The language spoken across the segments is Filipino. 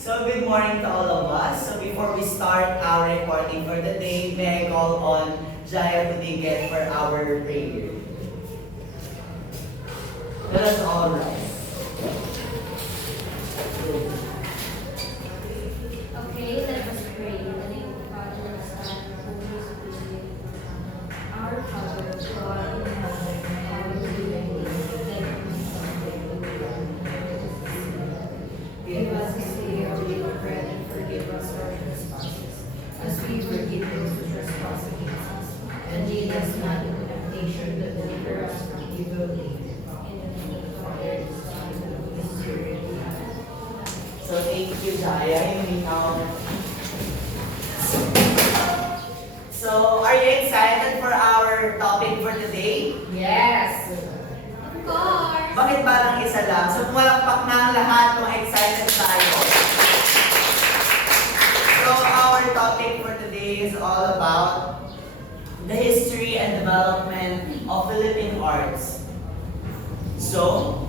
So good morning to all of us. So before we start our recording for the day, may I call on Jaya Budiget for our prayer. Let us all rise. Okay, let us pray. In the name of God, and of the Son, and of the Holy Spirit. Our Father, who art in heaven, hallowed be thy name. Thy kingdom come. Give us this day our daily bread, and forgive us our trespasses, as we forgive those who trespass against us. And lead us not into temptation, but deliver us from evil. In the name of the Father, the Son, and of the Holy Spirit. Amen. So thank you, Jaya. You may now. So are you excited for our topic for today? Yes. Of course. Bakit parang isa lang? So pumalakpak na ang lahat kung excited tayo. So our topic for today is all about the history and development of Philippine arts. So,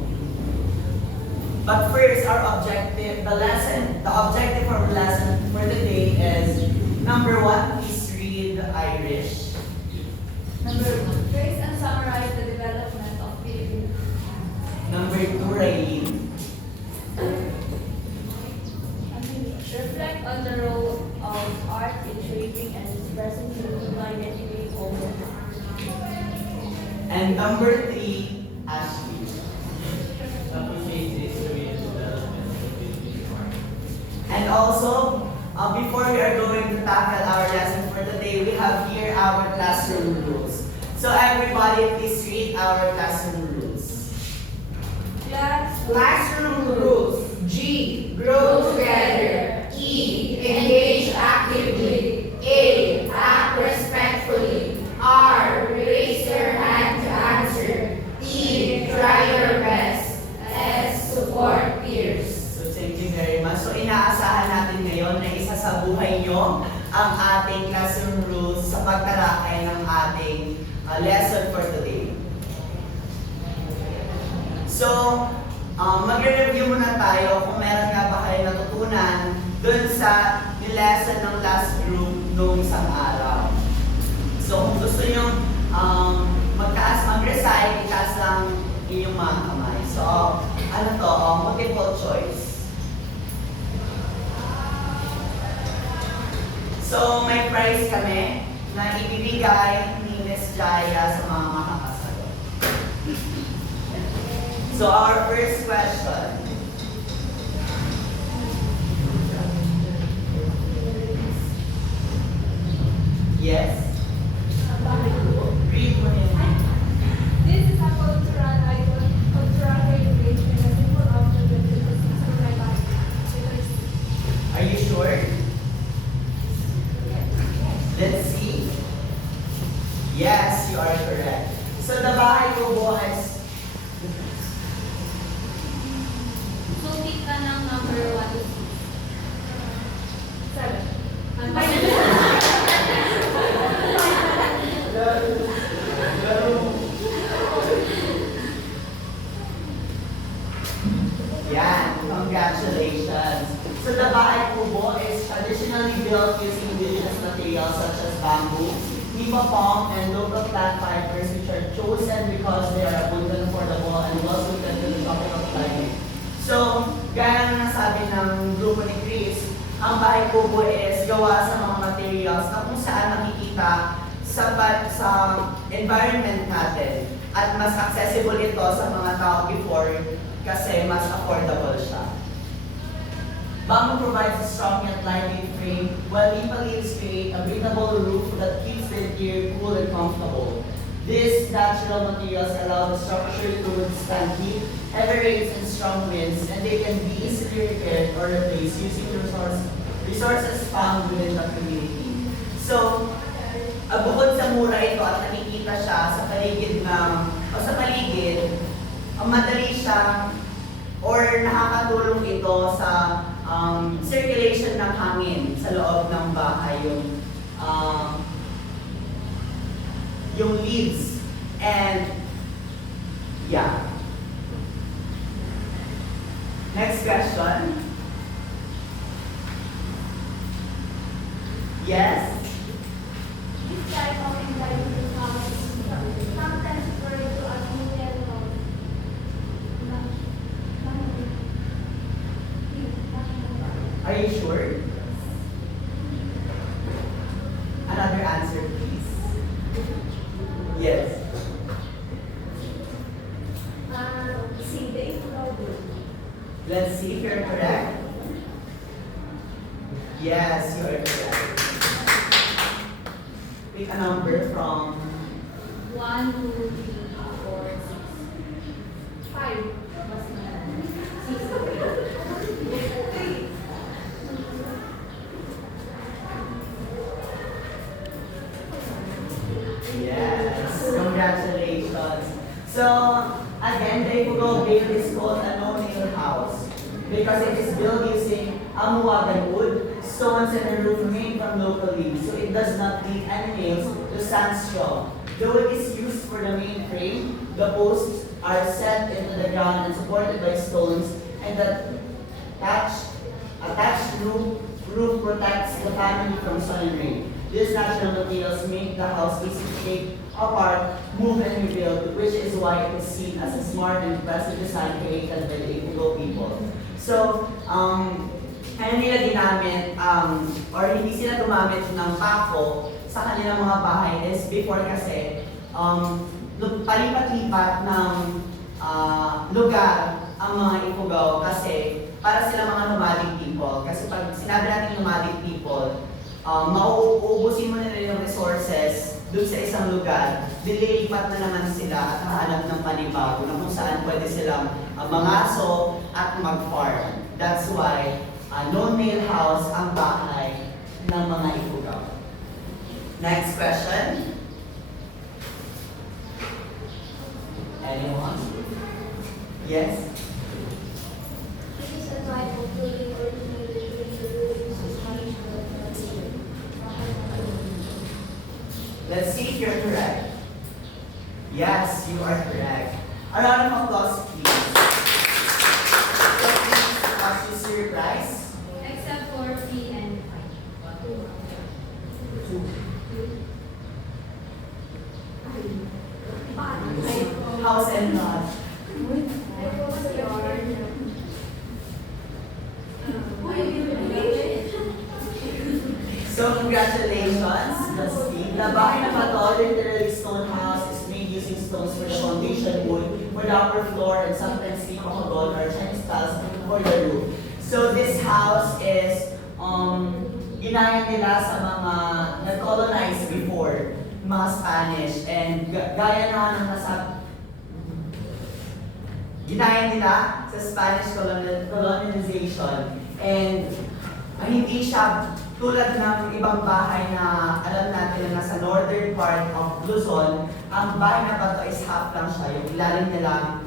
but first our objective, the objective for the lesson for today is number 1, please read Irish. Number 1. Trace and summarize the development of Philippine. Number 2, Raylene. Reflect on the role of art in shaping and expressing Filipino identity over. And number 3, Ashley. And also, before we are going to tackle our lesson for today, we have here our classroom rules. So everybody, please read our classroom rules. Classroom rules. G. Grow together. E. Engage actively. A. Act respectfully. R. Raise your hand to answer. T. Try your best. S. Support peers. So thank you very much. So inaasahan natin ngayon na isa sa buhay nyo ang ating classroom rules sa pagtalakay ng ating lesson for today. So, mag-review muna tayo kung meron nga ba kayo natutunan dun sa lesson ng last group noong isang araw. So, kung gusto nyo mag-recite, itaas lang inyong mga kamay. So, ano to? Multiple choice. So, may prize kami na ibibigay ni Miss Jaya sa mga makakasagot. So, our first question. Yes? Read mo yun. This is a cultural icon, cultural heritage, and a symbol of the 21st century life. Are you sure? Let's see. Yes, you are correct. So, the bahay kubo is So, pick ka ng number 1 to 7. 6. Yan, congratulations. So the bahay kubo is traditionally built using indigenous materials such as bamboo, nipa palm, and local plant fibers which are chosen because they are abundant, affordable, and well suited to the tropical climate. So, gaya na nasabi ng grupo ni Chris, ang bahay kubo is gawa sa mga materials na kung saan nakikita sapat sa environment natin at mas accessible ito sa mga tao before kasi mas affordable siya. Bamboo provides a strong yet lightweight frame, while nipa leaves create a breathable roof that keeps the interior cool and comfortable. These natural materials allow the structure to withstand heat, heavy rains, and strong winds, and they can be easily repaired or replaced using the resources found within the community. So, bukod sa mura ito at nakikita siya sa paligid madali siyang or nakakatulong ito sa circulation ng hangin sa loob ng bahay, yung leaves. And yeah. Next question. Yes? This type of environment sometimes referred to as millennial. Are you sure? Another answer, please. Yes. Let's see if you're correct. Yes, you are correct. Pick a number from 1, 2, 3, 4, 6. 5. Yes, congratulations. So, again, the Ifugao build is called a no-nail house because it is built using amuwagan wood, stones, and a roof made from local leaves, so it does not need any nails to stand strong. The wood is used for the main frame. The posts are set into the ground and supported by stones, and the attached roof protects the family from sun and rain. These natural materials make the house easy to take apart, move, and rebuild, which is why it is seen as a smart and impressive design created by the Ifugao people. So, ano nila ginamit, or hindi sila gumamit ng pako sa kanilang mga bahay is before kasi, palipat-lipat ng lugar ang mga Ifugao kasi para sila mga nomadic people. Kasi pag sinabi natin nomadic people, mauubusin mo nila yung resources dun sa isang lugar, dililipat na naman sila at hahanap ng panibago na kung saan pwede silang mangaso at mag-farm. That's why no-nail house ang bahay ng mga Ifugao. Next question. Anyone? Yes? This is a type of building originated in the ruins of Spanish colonialism. Let's see if you're correct. Yes, you are correct. A round of applause, please. So please, choose your prize. Except for P and 5. House and lot. So congratulations, Dusty. The bahay na bato, literally stone house, is made using stones for the foundation wood, for the upper floor, and sometimes Limahogol or Chinese tiles for the roof. So this house is ginaya nila sa mga nag-colonize before, mga Spanish, and gaya na ng nasa ginaya nila sa Spanish colonization, and hindi siya tulad ng ibang bahay na alam natin na nasa northern part of Luzon. Ang bahay na bato is half lang siya, yung ilalim nila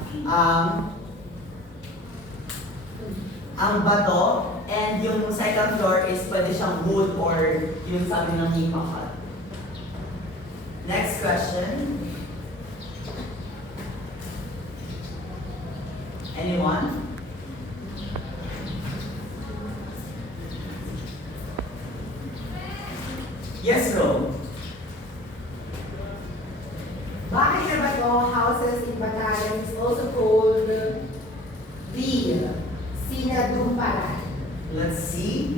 ang bato, and yung second floor is pwede siyang wood or yung sabi ng himakat. Next question. Anyone? Yes, Ro. Bahay na bato houses in Batanes is also called the Sinadumparan. Let's see.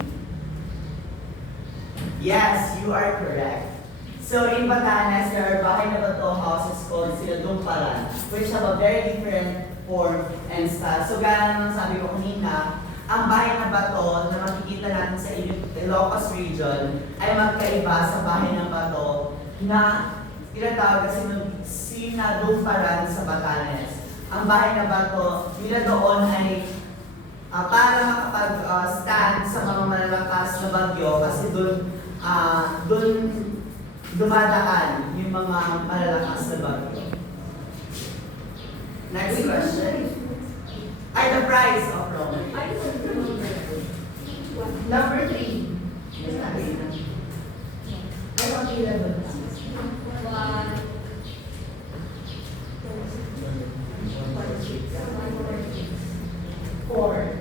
Yes, you are correct. So in Batanes, there are bahay na bato houses called Sinadumparan, which have a very different form and style. So gaya naman sabi ko kanina, ang bahay na bato na makikita natin sa Ilocos region ay magkaiba sa bahay ng bato na tinatawag kasi Sinadumparan sa Batanes. Ang bahay na bato nila doon ay para makapag-stand sa mga malalakas na bagyo kasi doon dumadaan yung mga malalakas na bagyo. Next question. Ay, the prize of Rome. Number 3. I don't feel it. 1. 4.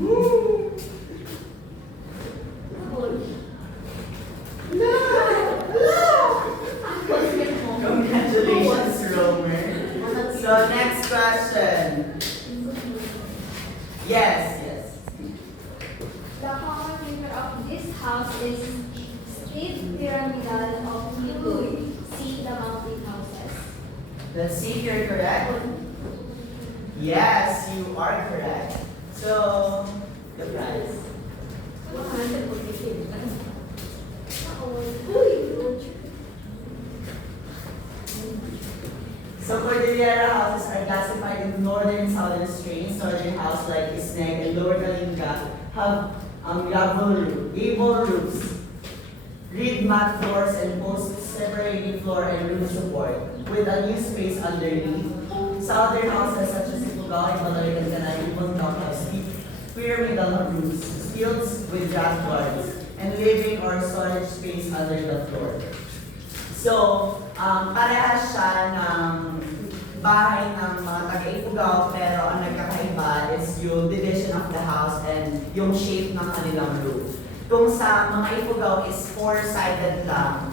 Congratulations, Romer. So next question. Yes. The common feature of this house is steep pyramidal of you see the mountain houses. Let's see if you're correct. Yes, you are correct. So, the prize. So Cordillera houses are classified in northern and southern strains. Northern house like Isneg and Lower Kalinga have gable roofs, reed mat floors and posts separating floor and roof support with a new space underneath. Southern houses such as Ifugao and Baloy and Canay Bundok have steep pyramidal roofs, fields with jack guards, and living or storage space under the floor. So, parehas siya ng bahay ng mga taga-Ifugao, pero ang nagkakaiba is yung division of the house and yung shape ng kanilang roof. Kung sa mga Ifugao is four-sided lang.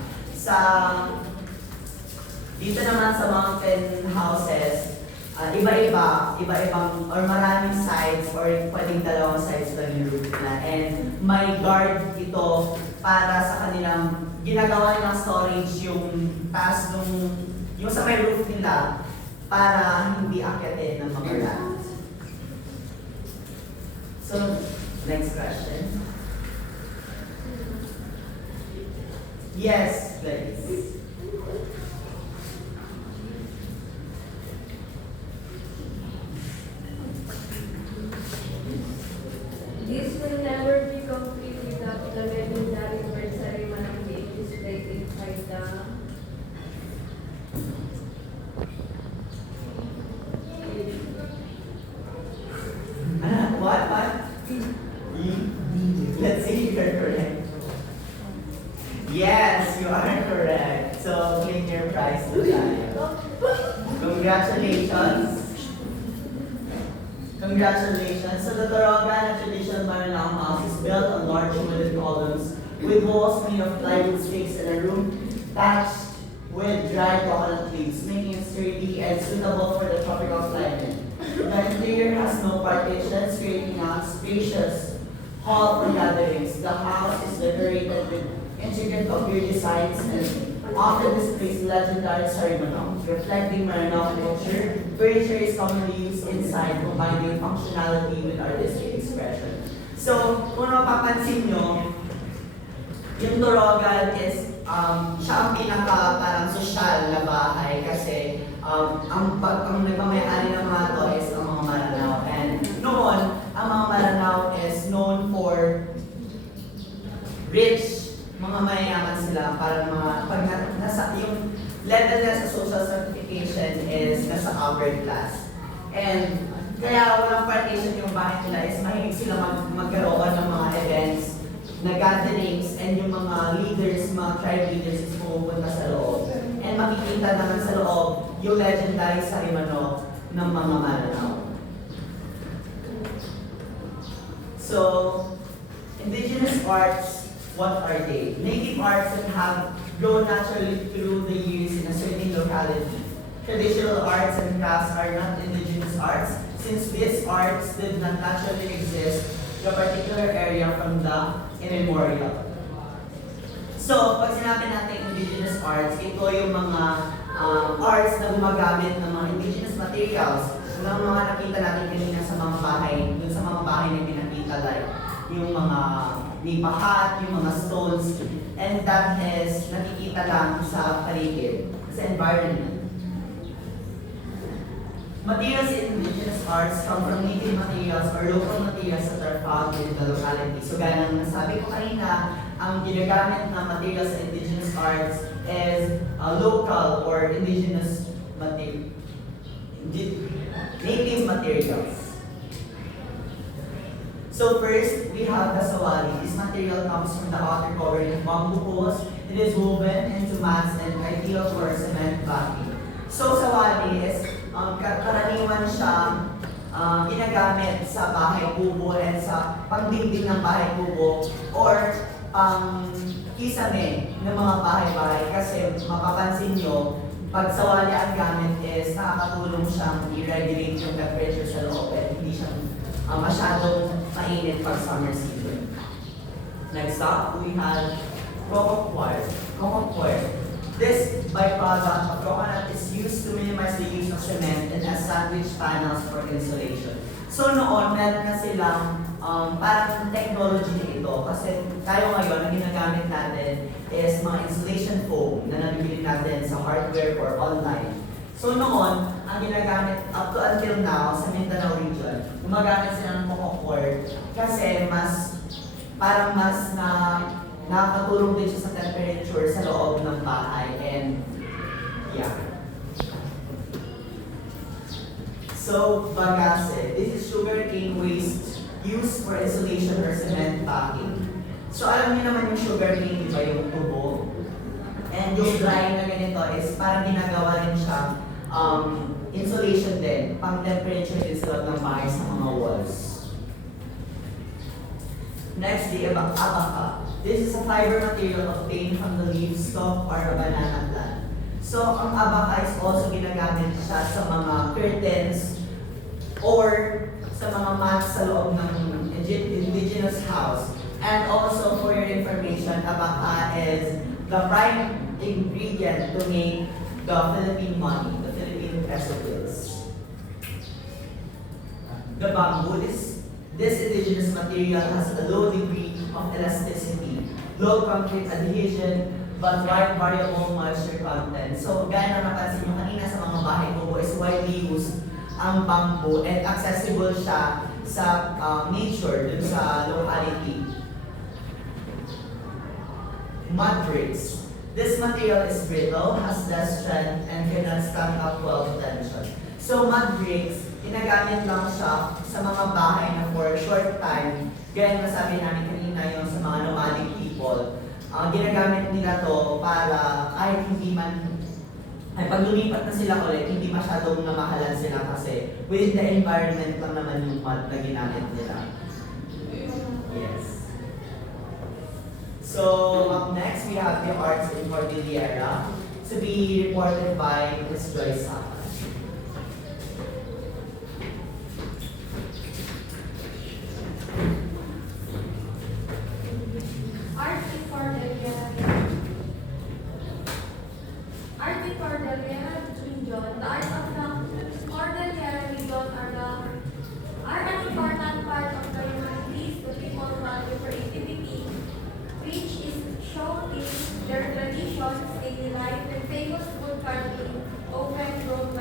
Dito naman sa mountain houses, iba-ibang or maraming sides or pwedeng dalawang sides lang yung roof nila. And may guard ito para sa kanilang ginagawa nilang storage yung taas yung sa may roof nila para hindi akyatin ng mga rat. So, next question. Yes, please. This will never be complete without the legendary bursary manang being displayed inside the What? Let's see if you're correct. Yes, you are correct. So, claim your prize to tayo. Congratulations. Congratulations. So, the Torogan traditional Maranao house is built on large wooden columns with walls made of plywood sticks and a room thatched with dry coconut leaves, making it sturdy and suitable for the tropical climate. The interior has no partitions, creating a spacious hall for gatherings. The house is decorated with intricate ogier designs and often displays legendary ceremonial, reflecting Maranao culture. Furniture is commonly used inside, combining functionality with artistic expression. So, kung mapapansin nyo, yung Torogan is siya ang pinaka parang sosyal na bahay kasi ang nagmamayari ng mga to is ang mga Maranao. And noon, ang mga Maranao is known for rich, mga mayayaman sila, para mga, pag nasa, yung level nila sa social certification is nasa upper class. And kaya walang partition yung bahay nila is mahilig sila magkaroon ng mga events, na gatherings, and yung mga leaders, mga tribe leaders is pumupunta sa loob. And makikita naman sa loob yung legendary ceremony ng mga Maranao. So, indigenous arts, what are they? Native arts that have grown naturally through the years in a certain locality. Traditional arts and crafts are not indigenous arts, since these arts did not naturally exist in a particular area from the immemorial. So, pag sinabi natin indigenous arts, ito yung mga arts na gumagamit ng mga indigenous materials, ng mga nakita natin kanina sa mga bahay, dun sa mga bahay na pinakita, like yung mga nipahat, yung mga stones, and that is nakikita lang sa paligid, sa environment. Materials in indigenous arts come from native materials or local materials that are found in the locality. So gaya ng nasabi ko kanina, ang ginagamit na materials sa indigenous arts is local or indigenous native materials. So first, we have the sawali. This material comes from the outer covering of bamboo poles. It is woven into mats and ideal for cement blocking. So sawali is karaniwan siya ginagamit sa bahay kubo and sa pangdingding ng bahay kubo or pang kisame ng mga bahay-bahay kasi mapapansin nyo, pag sawali ang gamit is nakakatulong siyang i-regulate yung temperature sa loob at hindi siya masyadong mainit pag summer season. Next up, we have coconut coir. Coconut coir. This byproduct of coconut is used to minimize the use of cement and as sandwich panels for insulation. So noon, meron na silang parang technology na ito kasi tayo ngayon, ang ginagamit natin is mga insulation foam na nabibili natin sa hardware or online. So noon, ang ginagamit up to until now sa Mindanao region, gumagamit sila ng coconut coir kasi parang mas nakakatulong din siya sa temperature sa loob ng bahay and yeah. So, bagasse. This is sugarcane waste used for insulation or cement packing. So, alam niyo naman yung sugarcane, di ba, yung tubo? And yung dry na ganito is parang ginagawa rin siya insulation din, pang temperature din sa loob ng bahay sa mga walls. Next, the abaca. This is a fiber material obtained from the leaf stalk or a banana plant. So, ang abaca is also ginagamit siya sa mga curtains or sa mga mats sa loob ng indigenous house. And also, for your information, abaca is the prime ingredient to make the Philippine money, the Philippine peso bills. The bamboo, this indigenous material has a low degree of elasticity, low concrete adhesion, but wide variable moisture content. So, gaya na napansin nyo kanina sa mga bahay kubo is widely used ang bamboo and accessible siya sa nature, dun sa locality. Mud bricks. This material is brittle, has less strength, and cannot stand up well to tension. So, mud bricks, ginagamit lang siya sa mga bahay na for a short time, gaya na sabi namin kanina yung sa mga nomadic people, ginagamit nila to para kahit hindi man, ay pag lumipat na sila ulit, hindi masyadong namahalan sila kasi within the environment lang naman yung mud na ginamit nila. Yes. So, up next, we have the arts in Cordillera to be reported by Ms. Joyce Sapa. Art in Cordillera. Art in Cordillera between John. The art of the Cordillera region are an important part of the humanities. The people value creativity, which is shown in their traditions, daily life, and famous food carving, open road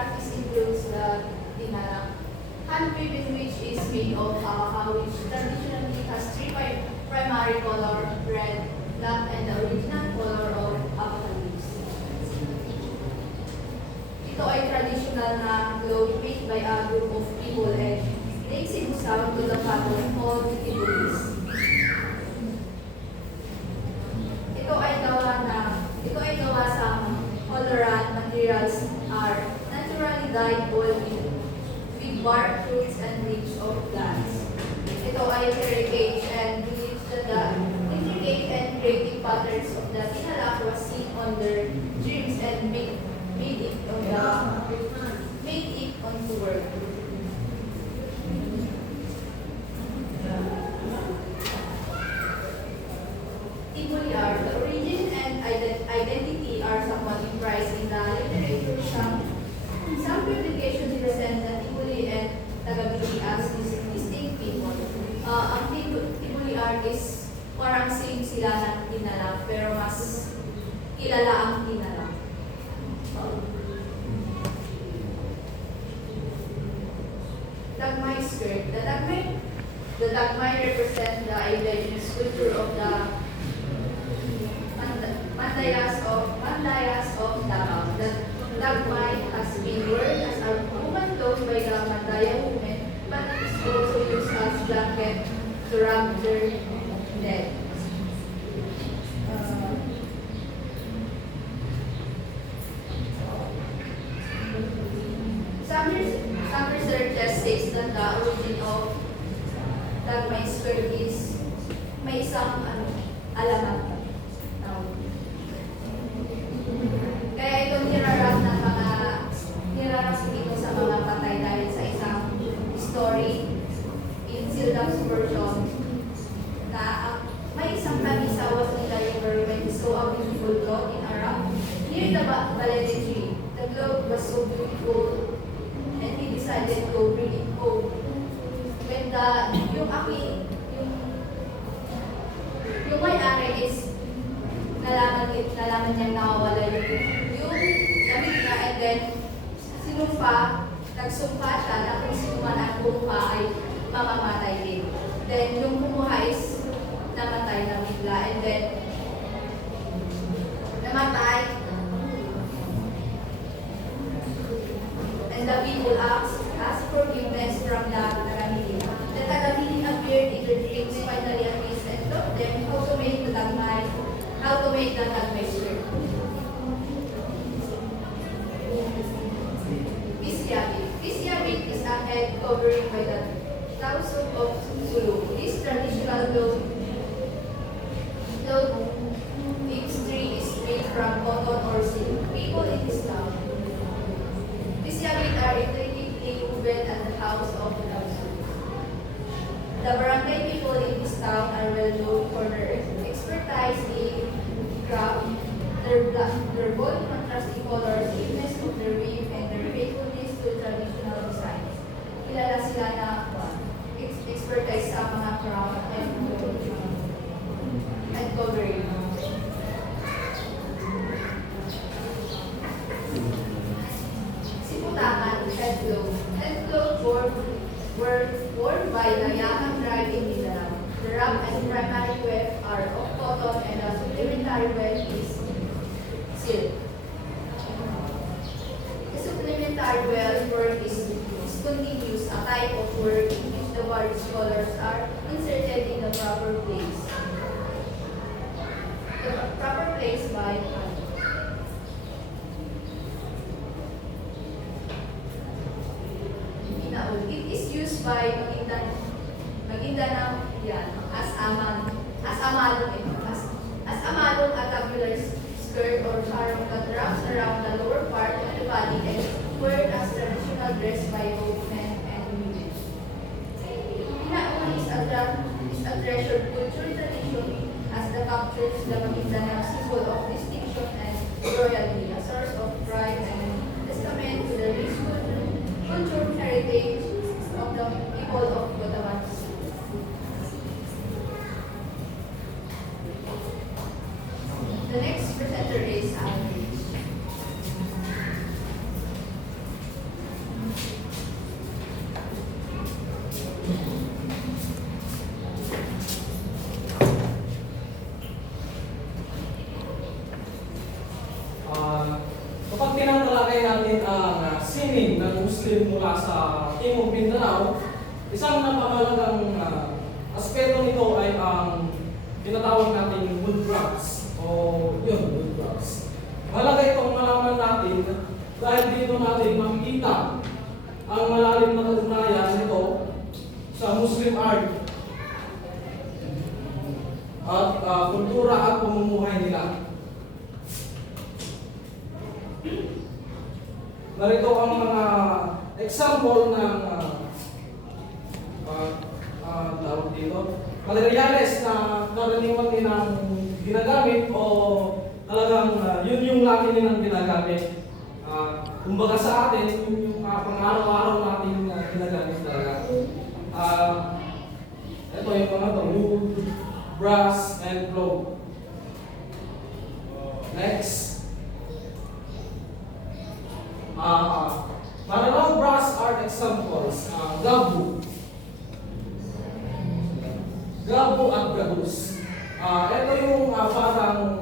practice includes the tinara, hand weaving, which is made of alpaca, which traditionally has three primary color, red, black, and the original color of alpaca leaves. Ito ay traditional na cloth made by a group of people and takes Cebu South to the pattern called Tibulis. Ito ay gawa sa coloran materials are naturally dyed wool with bark, fruits, and leaves of plants. Ito ay heritage and believes that the intricate and creative patterns of the tinalak was seen on their dreams and made it onto work. Tibuli art, the origin and identity are somewhat comprised in the literature. Some publications present the Tibuli and Tagabili as distinct people. Ang Tibuli art is parang same sila ng tinalak, pero mas kilala ang tinalak. Dagmay skirt. The dagmay represent the indigenous culture of the Mandayas of Davao. The dagmay has been worn as a woman clothes by the Mandaya women, but it is also used as blanket to wrap their dead. Some researchers say that the origin of dagmay skirt is may isang alamat. Kaya itong niraras dito sa mga patay dahil sa isang story in Sildam's version na may isang kamisa was in the river when he saw a beautiful cloth in a rock near the balete tree. The cloth was so beautiful and he decided to bring it home. When yung may-ari is nalaman niya nawawala yung damit niya, and then nagsumpa siya na kung sino man ang kumuha ay mamamatay din. Then yung kumuha is namatay na bigla, and then namatay. And the people asked forgiveness from the Tagamili. The Tagamili appeared in their dreams, finally appeased and taught them how to make the dagmay skirt. Pisyabit is a head covering by the Tausug of Sulu. This traditional cloth tree is made from cotton or silk. People in this town, Pisyabit are intricately woven at the house of the Tausug. The barangay people in this town are well known for their expertise in craft, their bold contrasting colors, neatness of their weave, and their faithfulness to traditional designs. Kilala sila na expertise sa mga craft and covering. Siputakan, head cloth. Head cloth were worn by the Yakang tribe in Mindanao. The wrap and primary web are of cotton and the supplementary web is silk. The supplementary web work is continuous, a type of work in which the various colors are inserted in the proper place. The proper place by hand. It is used by Maguindanao as amalong a tabular skirt or sarong that wraps around the lower part of the body and worn as traditional dress by both men and women. Pinaon is a treasured cultural tradition as the captures the Maguindanao symbol of distinction and royalty, a source of pride and testament to the rich cultural heritage of the people of Cotabato. The next presenter is Irish. Muslim mula sa Timog Mindanao, isang napakalagang aspeto nito ay ang tinatawag nating wood crops o wood crops. Mahalaga itong malaman natin dahil dito natin makikita ang malalim na kaugnayan nito sa Muslim art at kultura at pamumuhay nila. Narito ang mga example ng tawag dito, materyales na karaniwan nilang ginagamit o talagang yun yung lagi nilang ginagamit. Kumbaga sa atin, yun yung pang-araw-araw natin ginagamit talaga. Ito yung mga ito, wood, brass, and cloth. Next. Maraming brass art examples. Gabu at gabus. Ito yung parang,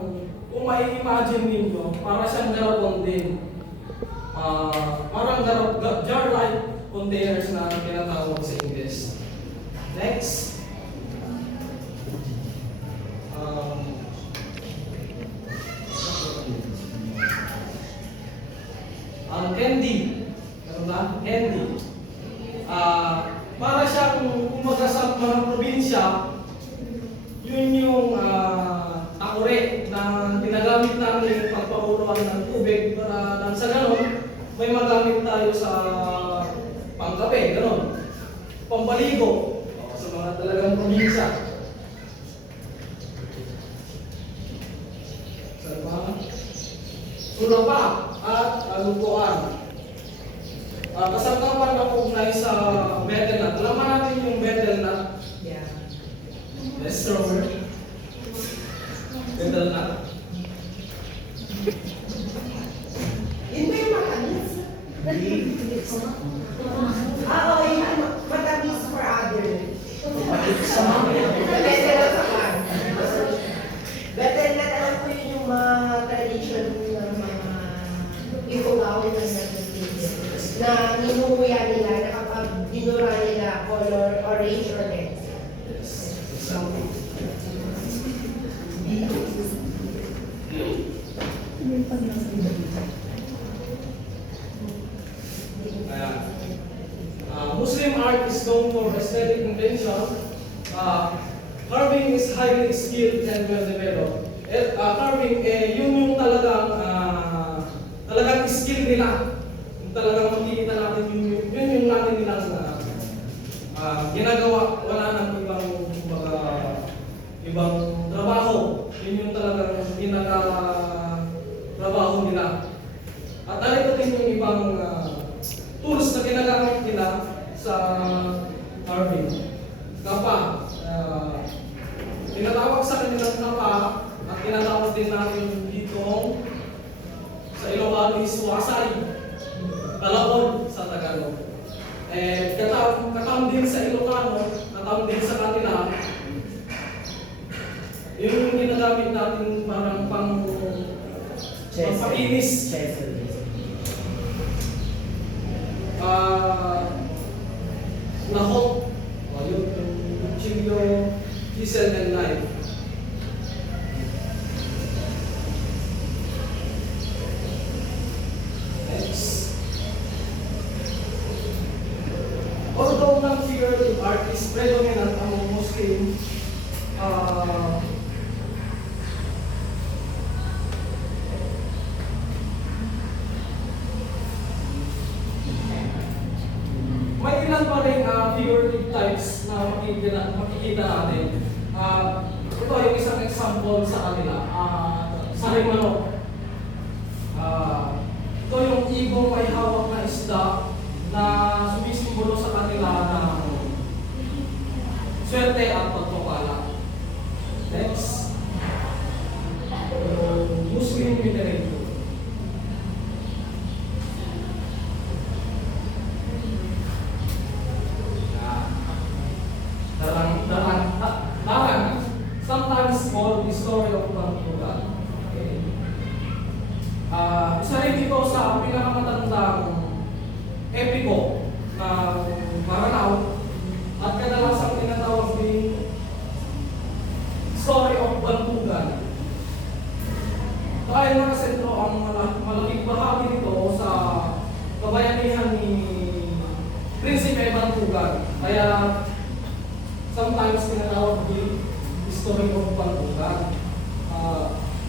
kung mai-imagine ninyo, para siyang garapon din. Parang jar-like containers na tinatawag sa English. Next. Ang candy. Ano ba? Candy. Para siyang umaga sa mga probinsya, yun yung takore na ginagamit namin pagpapuluan ng tubig para nang sa ganon, may magamit tayo sa pangkape, ganon. Pambaligo sa mga talagang probinsya. Sa mga surapa at lupuan. Kasangkapan na ugnay sa betel nut. Alam natin yung betel nut. Yeah. Yes, sir. Betel nut. Yun ba yung matamis? Oo, yung matamis for others. Better na sa kan. Better na alam ko yun yung mga tradition ng mga Ifugao na ninunguya nila na kapag dinura nila color orange or red. Muslim art is known for aesthetic invention. Carving is highly skilled and well developed. Carving, yun yung talagang skill nila. Yung talagang makikita natin yun yung natin nilang ginagawa. Wala nang ibang trabaho. Yun yung talagang trabaho nila. At narito din yung ibang tools na ginagamit nila sa carving. Kapa. Tinatawag sa kanilang kapa at tinatawag din natin dito sa Ilocano is wasay. Kalapon sa Tagalog. Katam din sa Ilocano, katam din sa kanila. Yung ginagamit natin parang pampakinis. Nahok. Yung kutsilyo, chisel and knife. Next. Although non-figurative art is predominant among Muslim, may ilan pa rin figurative types na makikita natin. Ito yung isang example sa kanila. Sa Rimano. Ito yung ibong may hawak na isda na sumisimbolo sa kanila ng swerte at pagpapala. Next. Muslim literature. Sometimes called the story of Banturan. Okay. Isa rin ito sa pinakamatandang Bandugan. Kaya sometimes tinatawag din history of Bandugan.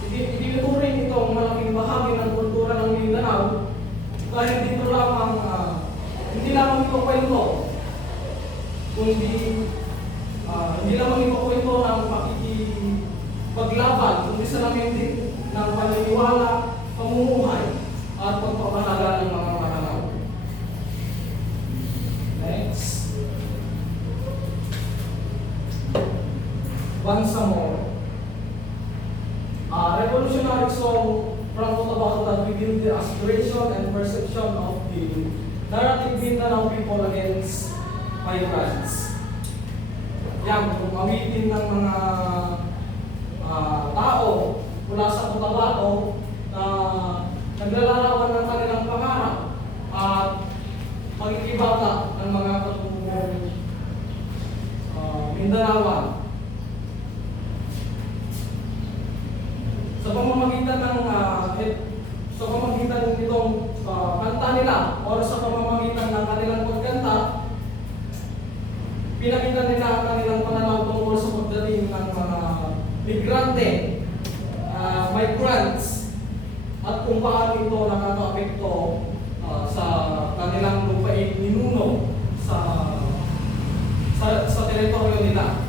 Itinuturing itong malaking bahagi ng kultura ng Mindanao dahil hindi lamang ito kwento, kundi hindi lamang ito kwento ng pakikipaglaban, kundi salamin din ng paniniwala, pamumuhay, at pagpapahalaga ng mga Maranao. Next. Bangsamoro. Revolutionary song from Cotabato that revealed the aspiration and perception of the narrative Mindanao people against migrants. Yan, kung awitin ng mga tao mula sa Cotabato na naglalarawan ng kanilang pangarap at pagkikibata ng mga katutubong Mindanaoan. Sa pamamagitan nitong kanta nila o sa pamamagitan ng kanilang pagkanta, pinakita nila ang kanilang pananaw tungkol sa pagdating ng mga migrante, migrants, at kung paano ito nakaka-apekto sa kanilang lupain ninuno sa teritoryo nila.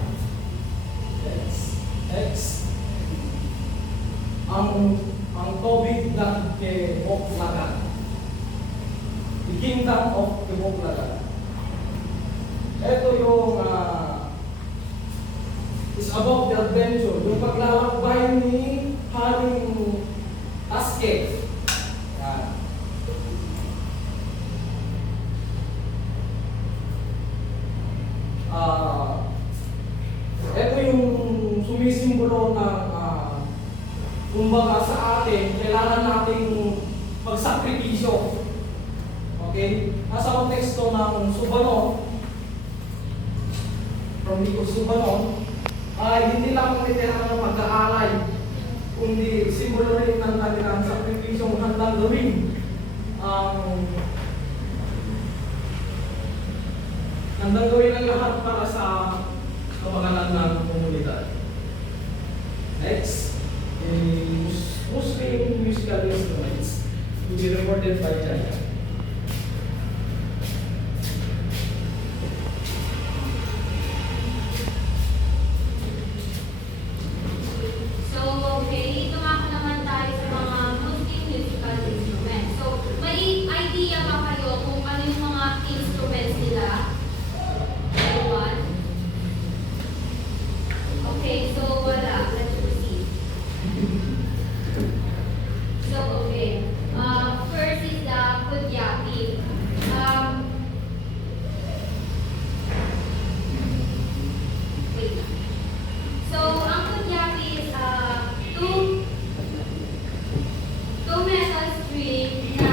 Next. Ang tubig ng Keboclagan. The Kingdom of Keboclagan. Ito yung is about the adventure, yung paglalakbay ni Haring Taske. Yan. Ito yung sumisimbolo ng kumbaga sa atin, kailangan nating magsakripisyo. Okay? Nasa konteksto ng Subanon, from the Subanon, ay hindi lang literal na pag-aalay, kundi simbolo rin ng kanilang sakripisyong handang gawin ang lahat para sa kapagalan ng komunidad. Next. Muslim musical instruments to be recorded by China. So, okay, ito nga naman tayo sa mga Muslim musical instruments. So, may idea ba kayo kung ano yung mga instruments nila? Everyone? Okay, so wala. Let's proceed. So, okay. First is the Kudyaki. Wait. So, ang Kudyaki is two metal string na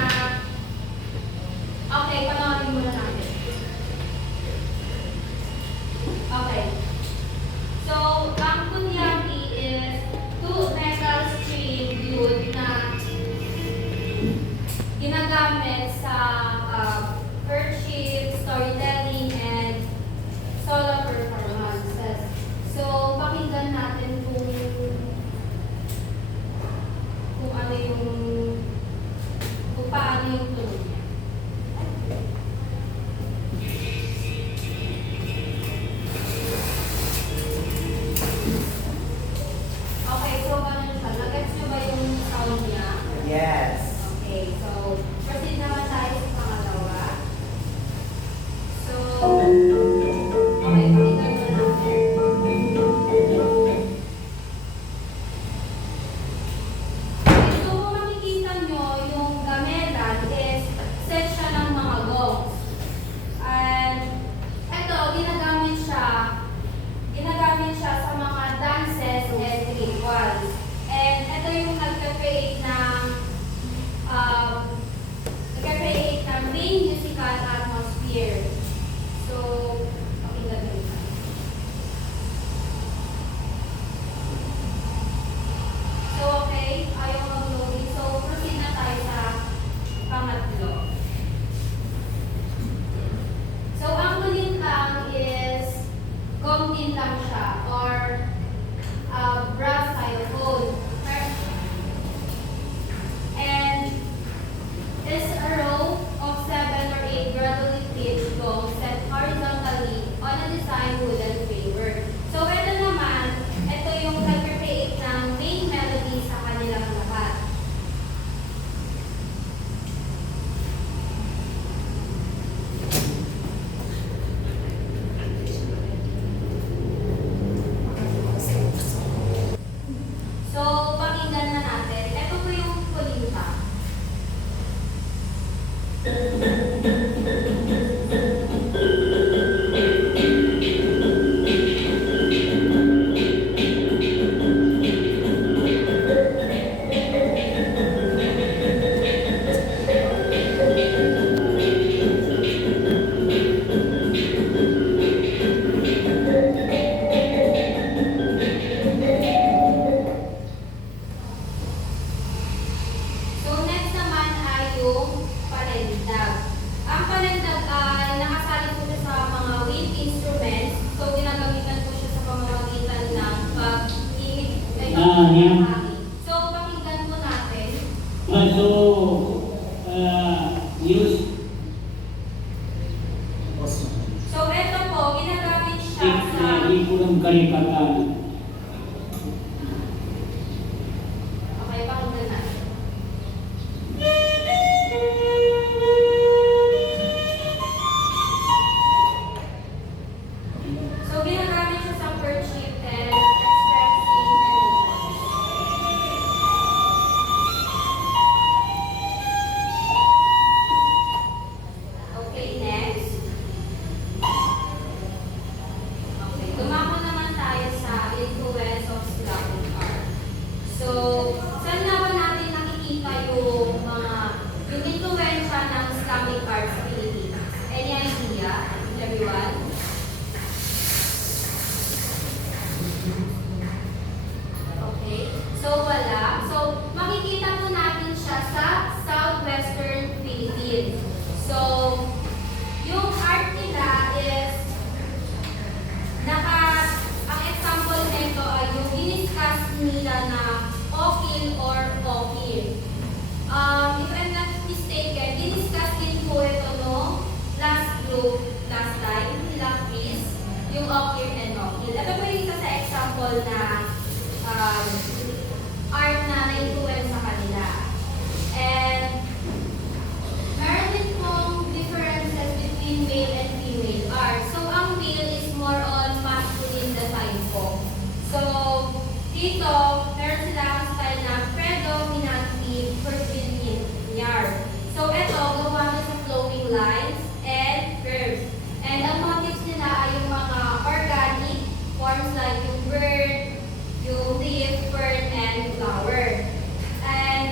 okay, panoorin muna natin. Okay. So, ang Kudyaki is two metal string lute na ginagamit sa courtship, storytelling, and solo performances. So, pakinggan natin kung ano yung kung paano yung tunog niya. So next naman ay yung palendag. Ang palendag ay nakasali po siya sa mga wind instruments. So ginagamitan po siya sa pamamagitan ng pag-ihip ay yan. So pakinggan po natin. So, use So ito po, ginagamit siya stick sa na ikurang karipatan. okay, pakinggan natin. So ginagamit siya sa kerchief and expressing emotions. Okay, next. Okay, dumako naman tayo sa influence of Islamic art. So, saan nga ba natin nakikita yung influensya ng Islamic art sa Pilipinas? Any idea, everyone? Okay, so wala. So, makikita po natin siya sa southwestern Philippines. So, yung art nila is ang example nito ay yung diniscuss nila na okil or okil. If I'm not mistaken, diniscuss din po ito no last group, last time, nila Chris, yung okil and okil. Ito po yung isa sa example na art na na-influence sa kanila. And meron din pong differences between male and female art. So, ang male is more on masculine design po. So, dito, meron silang style na predominantly curvilinear. So, ito, gawa na sa flowing lines and curves. And ang motifs nila ay yung mga organic forms like yung bird, yung leaf, fern, and flower. And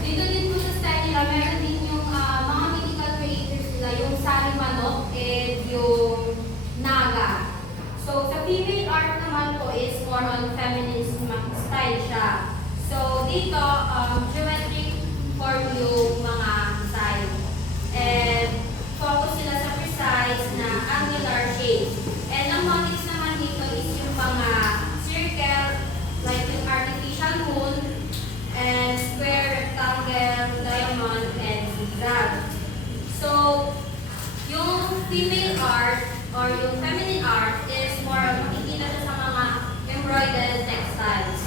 dito din po sa style nila, meron din yung mga mythical creators nila, yung sari manok and yung naga. So, sa female art naman po is more on feminine style siya. So, dito, geometric form yung mga style. And focus sila sa precise na angular shape. And ang motifs naman dito is yung mga circle, like yung artificial moon, and square, rectangle, diamond, and zigzag. So, yung female art or yung feminine art is more makikita siya sa mga embroidered textiles.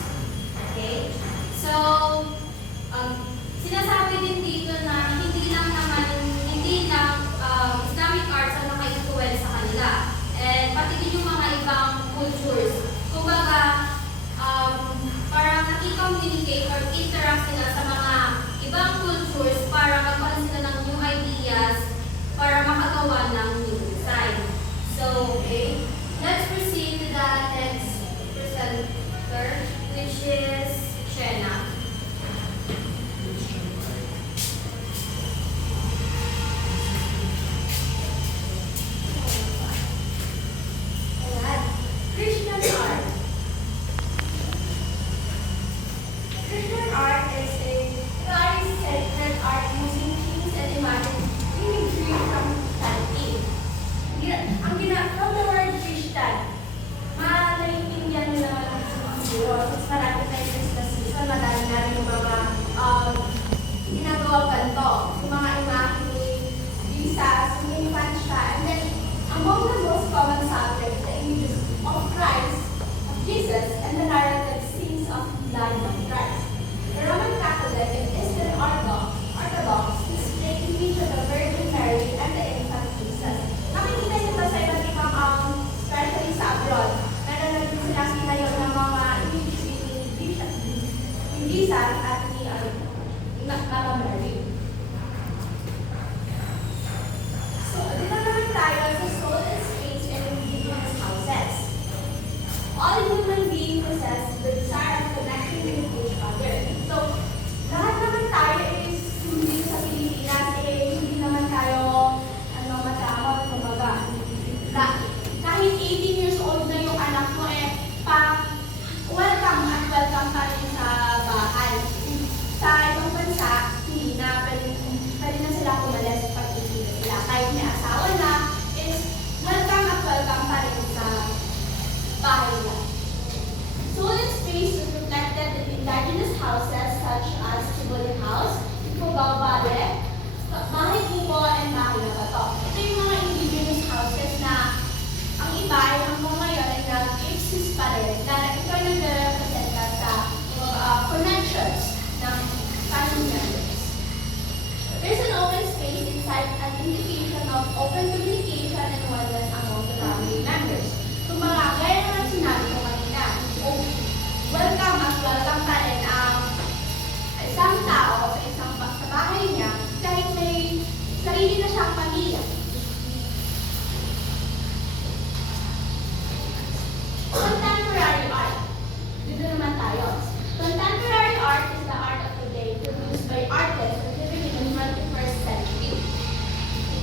Okay? So, sinasabi din dito na hindi lang Islamic arts ang naka-influence sa kanila. And pati din yung mga ibang cultures. Kumbaga, parang nakikomunicate or interact sila sa mga ibang cultures para magkaroon sila ng new ideas para makagawa ng new design. So, okay. Let's proceed to the next presenter, which is Shena. Ayan. Christian art. Christian art is a very sacred art using themes and of open communication and oneness among the family members. Kumbaga, gaya ng sinabi ko kanina, welcome at welcome pa rin ang isang tao sa bahay niya kahit may sarili na siyang pamilya. Contemporary art. Dito naman tayo. Contemporary art is the art of the day produced by artists living in the 21st century.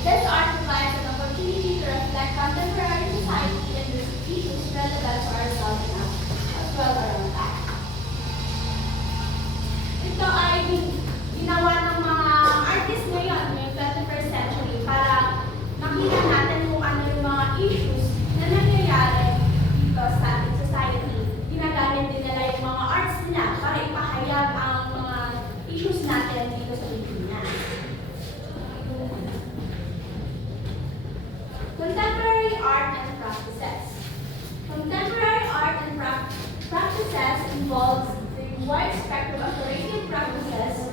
This art provides an opportunity to reflect contemporary society and the issues relevant to ourselves now, as well around us. Ito ay ginawa ng mga artists ngayon, ngayong 21st century, para makita natin kung ano yung mga issues na nangyayari dito sa ating society. Ginagamit din nila yung mga arts nila para ipahayag ang mga issues natin dito sa Pilipinas. Contemporary art and practices. Contemporary art and practices involves the wide spectrum of creative practices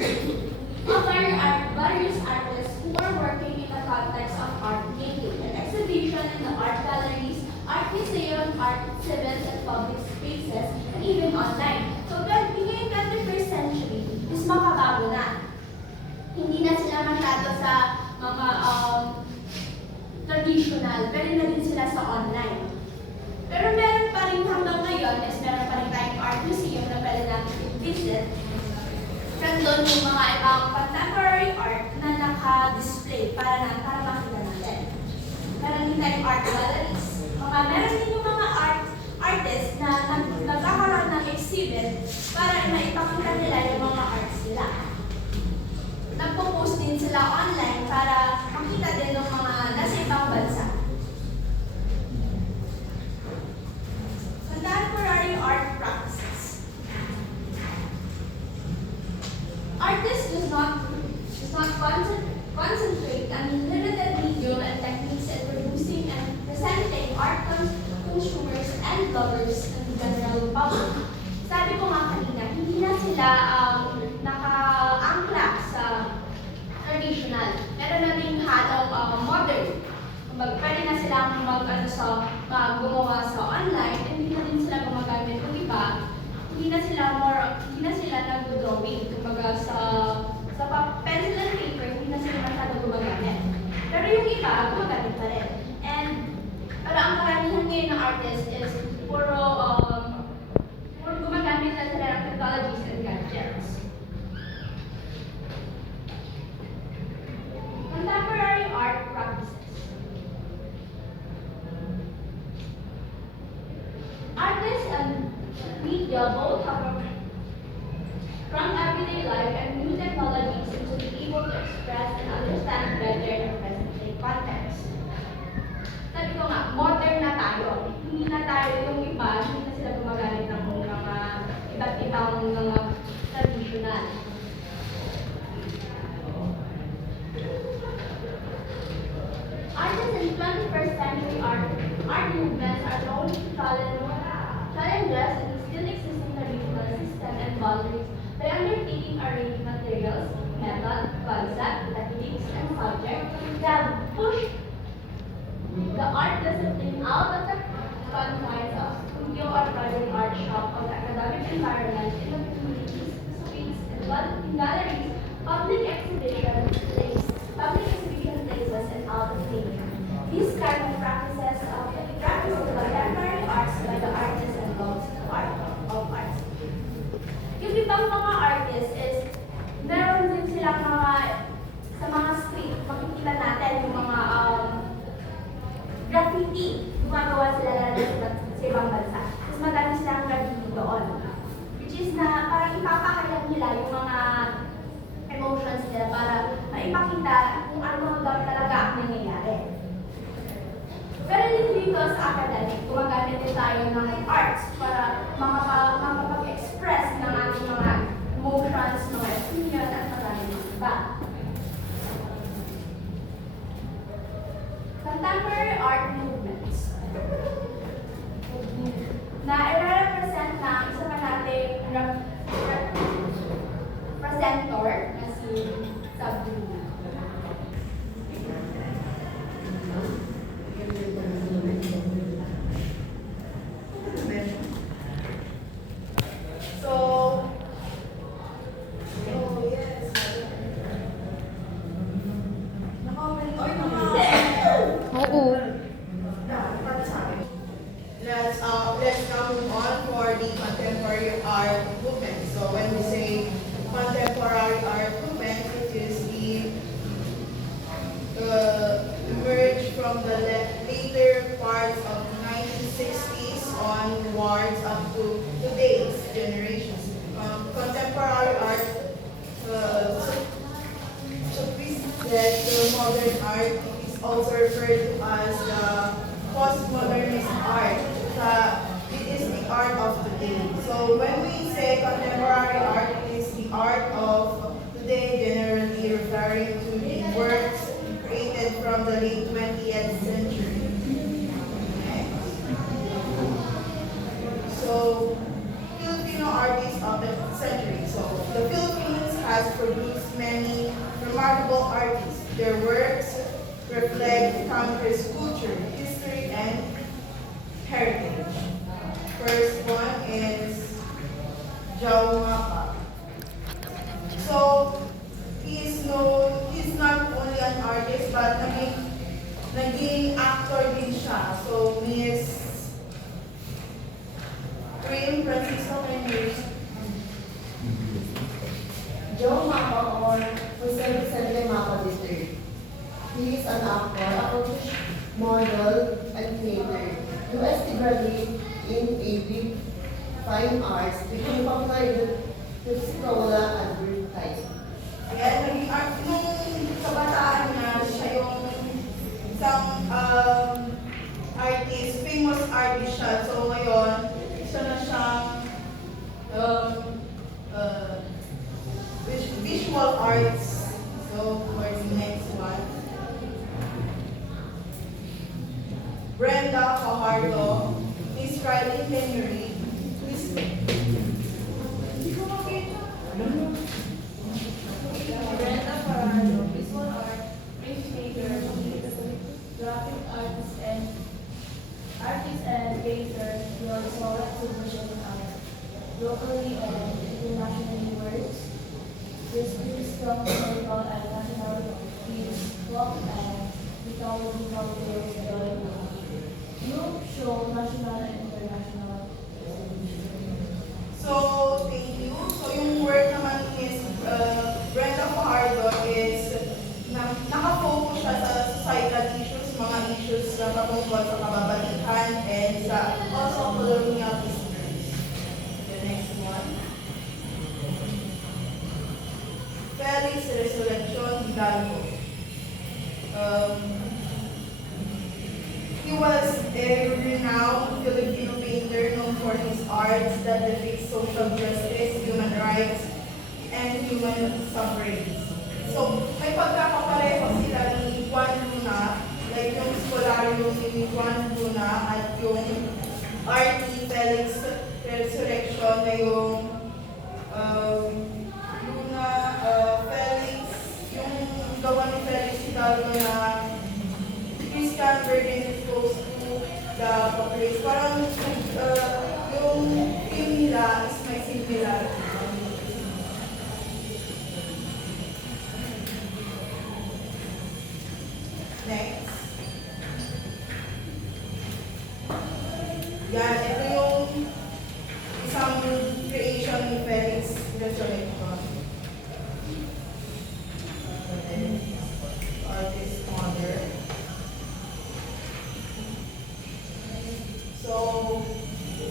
of various artists who are working in the context of art making and exhibition in the art galleries, art museum, art exhibits, and public spaces, and even online. So, ngayon 21st century is makabago na. Hindi na sila masyado sa mga traditional, pero na din sila sa online. Pero meron pa rin hanggang ngayon is meron pa rin tayong art museum na pwede natin i-visit. Nandun yung mga ibang contemporary art na naka-display para makita natin. Meron din tayong art galleries. Meron din yung mga artists na nagkakaroon ng exhibit para maipakita nila yung mga arts nila. Nagpo-post din sila online para makita din ng mga nasa ibang bansa. Contemporary art practices. Artists does not concentrate on limited medium and techniques in producing and presenting art consumers and lovers and the general public. Sabi ko nga kanina, hindi na sila naka-angkla sa traditional. Meron na rin halong modern. Pwede na silang gumawa sa online, and hindi na din sila gumagamit ng iba. Hindi na sila nag-drawing. Kumbaga sa pencil and paper, hindi na sila masyado gumagamit. Pero yung iba, gumagamit pa rin. Pero ang karamihan ngayon ng artist is puro gumagamit na sila ng technologies and gadgets. Contemporary art practices. Artists and media both have from everyday life and new technologies to be able to express and understand better the present-day context. Sabi ko nga, modern na tayo. Hindi na tayo yung iba, hindi na sila gumagamit ng mga iba't ibang mga traditional. Artists in 21st century art movements are known to challenges in still existing traditional system and boundaries by undertaking a range of materials, method, concept, techniques, and subjects that push the art discipline out of the confines of studio or private art shop of the academic environment in the communities, streets, and galleries, public exhibition places, and out of nature. These kind of practices of contemporary arts by the artists and loves of arts. Yung ibang mga artists is meron din silang sa mga street, makikita natin yung mga graffiti. Gumagawa sila sa ibang bansa. Tapos madami silang graffiti doon. Which is na parang ipapahayag nila yung mga emotions nila para maipakita kung ano talaga ang nangyayari. Pero din dito sa academic, gumagamit din tayo ng arts para makapag-express ng ating mga emotions, mga opinion, at maraming iba. Contemporary art movements na i-represent na isa pa natin presenter na si Sabrina. from the later parts of 1960s onwards up to today's generations. Contemporary art that the modern art is also referred to as the postmodernist art. It is the art of today. So when we say contemporary art, it is the art of today, generally referring to the works created from the late 20th century. Okay. So Filipino artists of the century. So the Philippines has produced many remarkable artists. Their works reflect country's culture, history, and heritage. First one is João Mapa. So he's not only an artist but naging actor din siya. So Miss Queen Francisco Henry. João Mapa, or Jose Vicente Mapa III. He is an actor, accomplished model, and creator. UST graduate in AV Fine Arts, became popular with Scola advertising. Ayan, naging art, nung kabataan niya, siya yung isang artist, famous artist siya. So ngayon, isa na siyang visual arts. So for the next one, Brenda Fajardo, Miss Riley Henry, Miss Brenda Fajardo, visual art, printmaker, graphic artist and painter. He also exhibition art, locally and internationally works. This is from historical and national themes, folk and mythological tales during the group show national and international exhibition. So, thank you. So, yung work naman is Brenda Fajardo is nakafocus siya sa societal issues, mga issues na patungkol sa kababalikan and sa also colonial history. The next one. Felix Resurrection Hidalgo. He was a renowned Filipino painter known for his arts that depict social justice, human rights, and human suffrage. So, may pagkakapareho sila ni Juan Luna, like yung scholaryo ni Juan Luna at yung art ni Felix Resurrection na yung Felix, yung gawa ni Felix Hidalgo na Christian burden exposed to the population. Parang yung film nila is may similarity. Next. Yan, ito yung isang creation ni Felix Resurrection. Artist mother. So,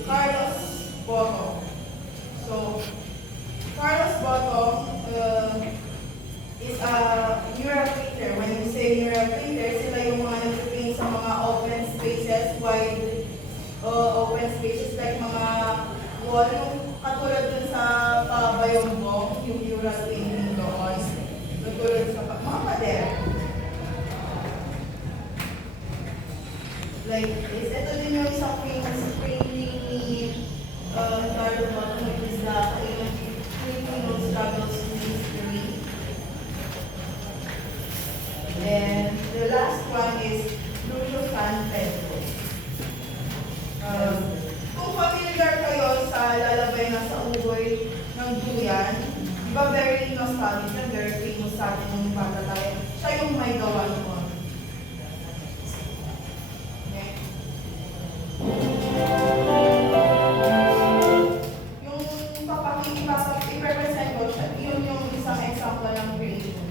Carlos Botong. So, Carlos Botong is a mural painter. When you say mural painter, sila yung mga nag-paint sa mga open spaces, wide open spaces like mga wall, yung katulad dun sa Bayongbong, yung mural painting doon. Katulad sa mga pader. Like this, ito din yung isang famous painting ni Carlo Botong, which is the Filipino struggles in history. And the last one is Lucio San Pedro. Kung familiar kayo sa lalabay na sa ugoy ng Duyan, di ba very nostalgic and very famous sa atin nung bata tayo? Siya yung may gawa noon. Okay. Yung i-represent ko siya, yun yung isang example ng creation.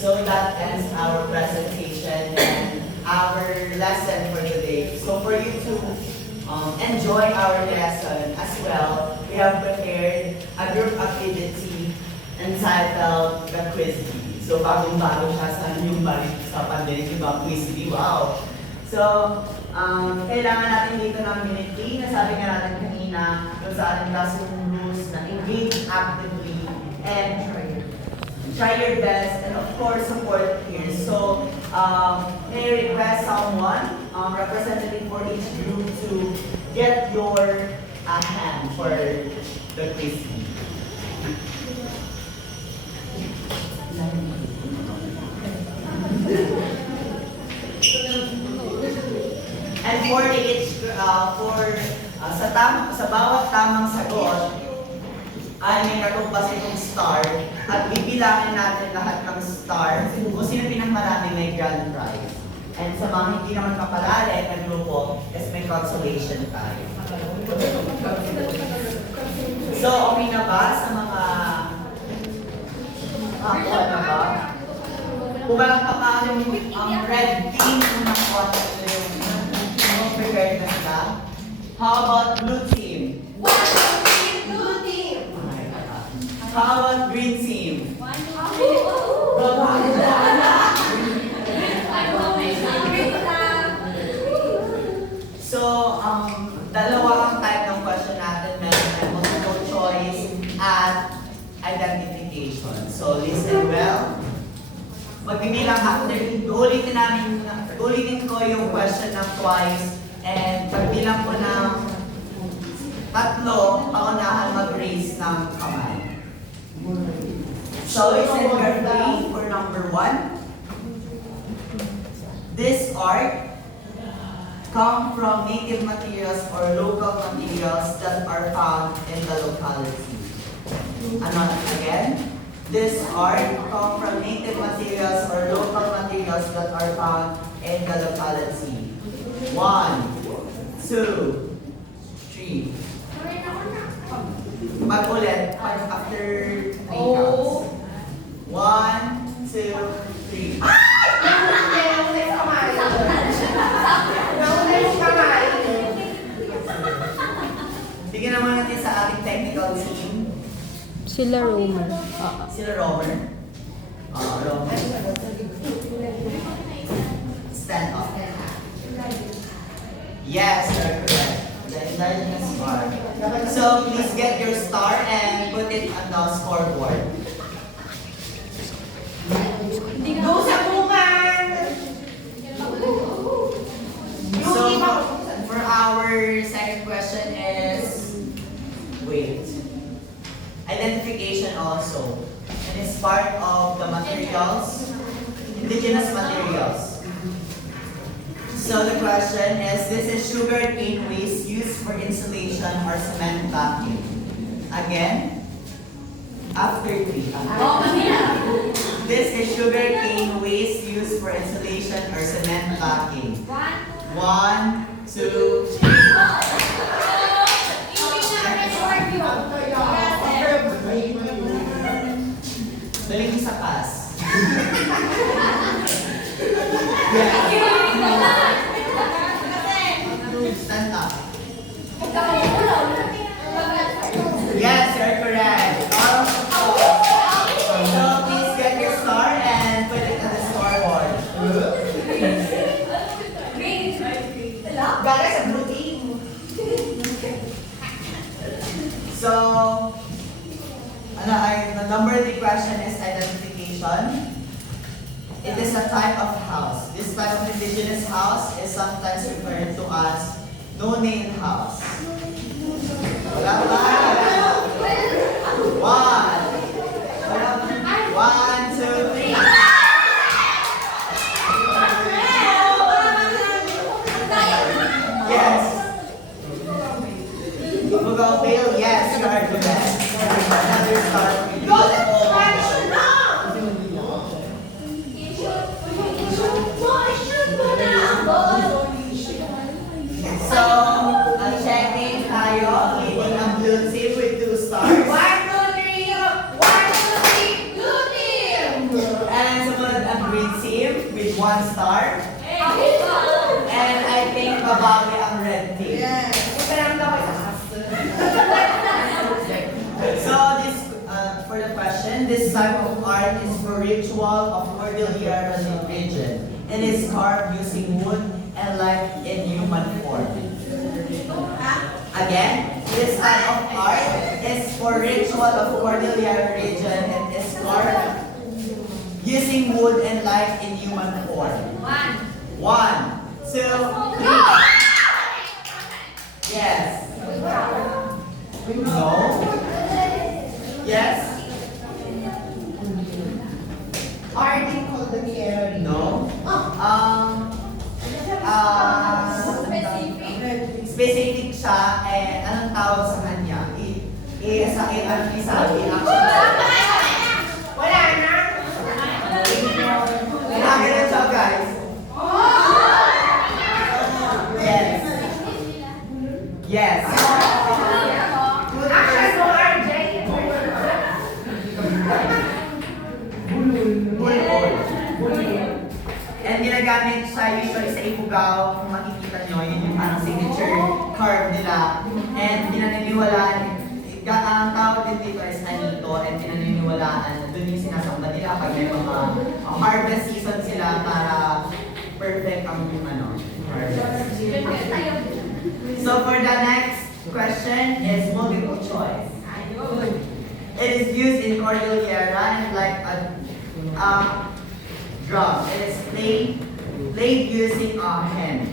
So that ends our presentation and our lesson for today. So for you to enjoy our lesson as well, we have prepared a group activity entitled the Quiz Bee. So bagong-bago siya sa yung balik sa pandemic, diba? Quiz Bee, wow! So, kailangan natin dito ng minute D, nasabi nga natin kanina, yung sa ating classroom rules na engage actively and try your best, and of course, support peers. So, may I request someone, representative for each group to get your hand for the quiz. And for each, sa bawat tamang sagot, ay may katumbas itong star at bibilangin natin lahat ng star kung sino pinakamarami may grand prize. And sa mga hindi naman kapalali na grupo, is may consolation tayo. So, okay na ba sa mga kuha na ba? Kung walang pakalim ang red team kung nakuha na yung prepared na sila. How about blue team? How about green team? So, dalawa ang type ng question natin. Meron na multiple choice at identification. So, listen well. Magbibilang after, ulitin ko yung question ng twice. And pagbilang ko ng tatlo, paunahan mag-raise ng kamay. So listen carefully for number 1. This art come from native materials or local materials that are found in the locality. Again, this art come from native materials or local materials that are found in the locality. 1, 2, 3. Pag-ulit, after 3 counts. 1, 2, 3. Bigyan naman natin sa ating technical team. Sila Romer. Sila Romer. Romer. Stand up. Yes, you're correct. The indigenous bar. So please get your star and put it on the scoreboard. Go sa bungan! So for our second question is identification also. And it's part of the materials, indigenous materials. So the question is, this is sugar cane waste used for insulation or cement backing. Again, after 3. This is sugar cane waste used for insulation or cement backing. 1, 2, 3. Daling sa pass. Stand up. Yes, you're correct. So please get your star and put it on the scoreboard. Bagay sa blue team. So, the number 3 question is identification. It is a type of house. This type of indigenous house is sometimes referred to as no-name house. Wala ba? 1, 2, 3. Yes. Bugaw Bill, yes, you are correct. Another star. Go sa bungan! Shoot na! So, checking tayo, leading ang blue team. green team with 1 star. And I think babawi ang red team. Yes. So this, for the question, this type of art is for ritual of Cordillera region. It is carved using wood and light in human form. Again, this type of art is for ritual of Cordillera region and is carved using wood and light in human form. 1, 2, 3. Yes. No. Yes. Art in Cordillera. No. Specific siya, anong tawag sa kanya? Isabi actually. Wala na. Ginagawa siya, guys. Yes. Yes. Action mo, RJ. And ginagamit siya usually sa Ifugao. Kung makikita nyo, yun yung parang signature carve nila. And pinaniniwalaan, ang tawag din dito is anito, and pinaniniwalaan na dun yung sinasamba nila pag may mga harvest season sila para perfect ang harvest. So for the next question is multiple choice. It is used in Cordillera and like a drum. It is played using a hand.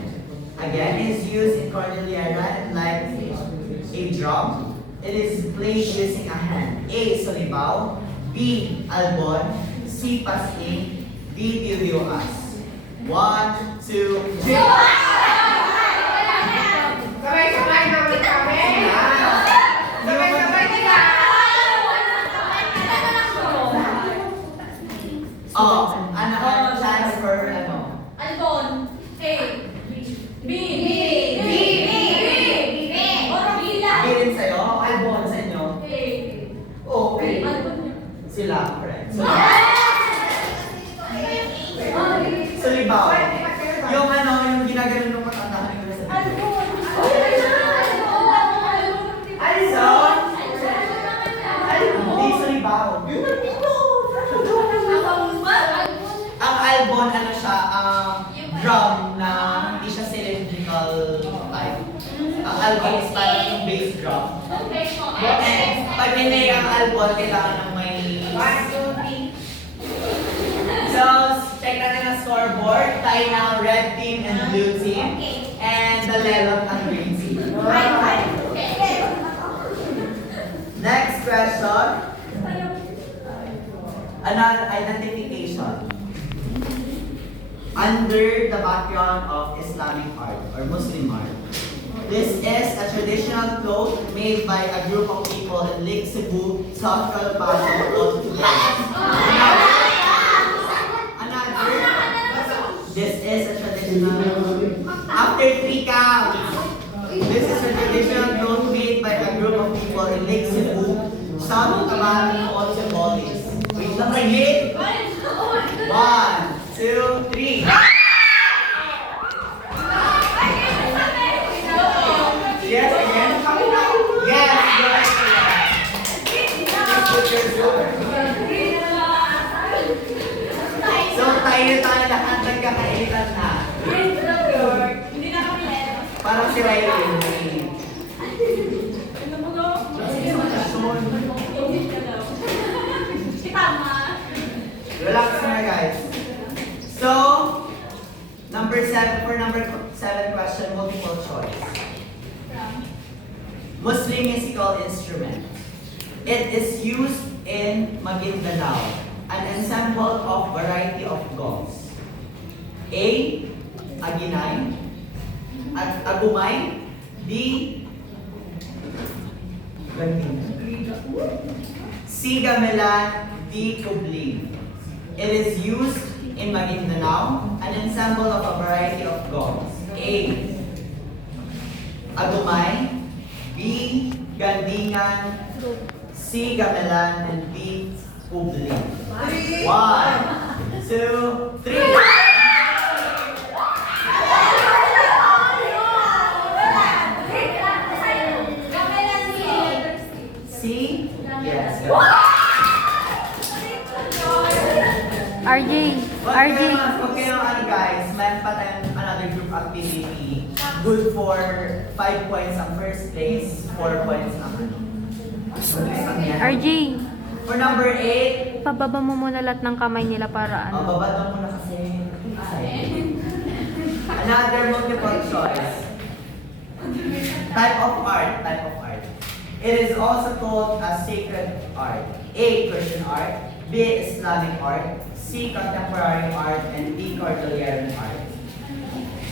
Again, it is used in Cordillera and like a drum. It is played using a hand. A. Solibaw. B. Albon. C. Pasing. D. Tiyuas. 1, 2, 3. Sabay-sabay naman kami. Sabay-sabay nila. Oh, ano chance for Albon. A. B. Orobila. B rin sa'yo? Albon sa inyo? A. Oh, okay. Albon. Sila, correct. Solibaw. Yung yung ginaganon ng pagkantahan nila sa video. Hindi, Solibaw. Ang albon, siya, drum na hindi siya cylindrical type. Ang albon is parang yung bass drum. And pag hindi ang albon, kailangan ng may... 1, 2, 3. So, check natin ang scoreboard. Tayo na ang red team and blue team. And the lelot ang green team. Next question. Another identification. Under the background of Islamic art or Muslim art. This is a traditional cloth made by a group of people in Lake Cebu, South Calpano, called This is a traditional. After 3 counts. This is a traditional cloth made by a group of people in Lake Cebu, South Calpano, also Bolis. Wait lang kayo. 1, 2, 3. Yes, again. Yes, yes. So tayo lahat nagkakailitan na. Parang si Riley. Relax na guys. So, number 7 question, multiple choice. Muslim musical instrument. It is used in Maguindanao, an ensemble of variety of gongs. A. Aginay. Agumay. B. Ganding. C. Gamelan. D. Kubling. It is used in Maguindanao, an ensemble of a variety of gongs. A. Agumay. B. Gandingan. C. Gamelan. And D. Kubling. 1, 2, RJ. RJ. Okay, ano guys, meron pa tayong another group activity. Good for 5 points ang first place, 4 points ang ano. RJ. For number 8, Pababa mo muna lahat ng kamay nila para ano. babad lang muna kasi. Another multiple choice. Type of art. It is also called a sacred art. A. Christian art. B. Islamic art. C. Contemporary art. And D. Cordilleran art.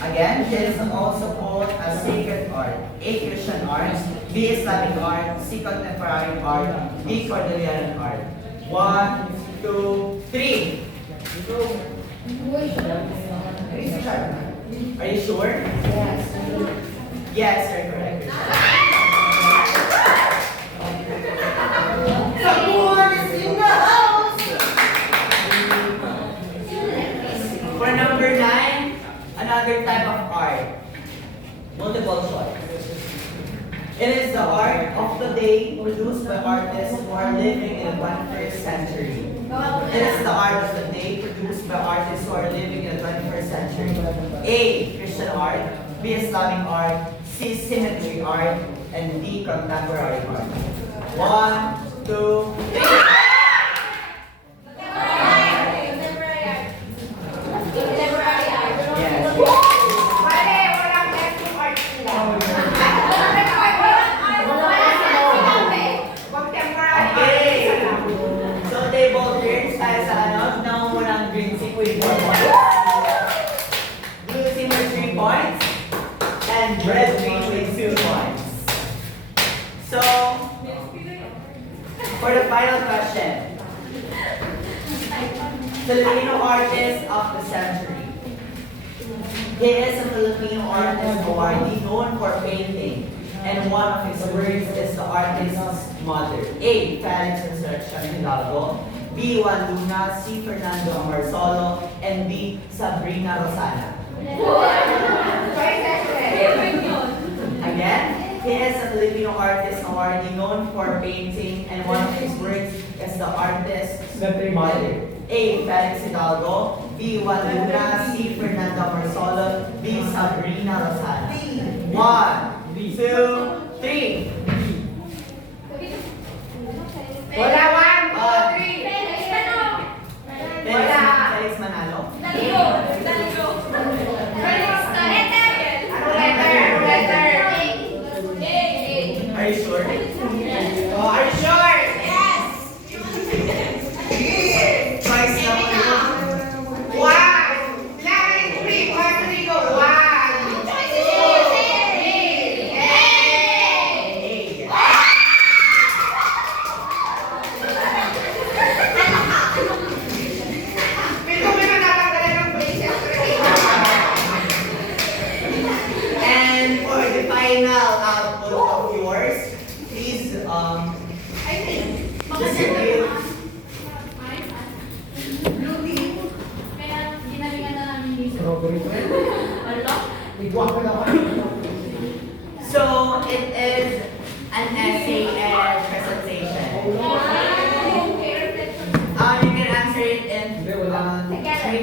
Again, it is also called a sacred art. A. Christian art. B. Islamic art. C. Contemporary art. D. Cordilleran art. 1, 2, 3. Are you sure? Yes. Yes, you're correct. Someone is in the house! For number 9, another type of art. Multiple choice. It is the art of the day produced by artists who are living in the 21st century. It is the art of the day produced by artists who are living in the 21st century. A. Christian art. B. Islamic art. C. Symmetry art. And D. Contemporary art. 1, 2, 3. Yes. Okay. So table turns tayo sa ano, now mo ng green team with 4 points. Blue team with 3 points. And red team with 2 points. So, for the final question. Filipino artist of the century. He is a Filipino artist awardee known for painting. And one of his works is the artist's mother. A. Felix Concepcion Hidalgo. B. Juan Luna. C. Fernando Marsolo. And D. Sabrina Rosana. Again, he is a Filipino artist awardee known for painting. And one of his works is the artist's mother. A. Felix Hidalgo. B. Juan Luna. C. Fernando Marsolo. D. Sabrina Rosana. 1, 2, 3. Wala, 1, 2, 3. Felix Manalo. Are you sure? Oh, are you sure? Twice na po. 1, 3, 1, 3, go. 1, 2, 3. Hey! Pito mo na natanggalan ng braces. And for the final output of yours, please distribute. Kaya ginalingan na namin dito. So it is an essay and presentation. You can answer it in 3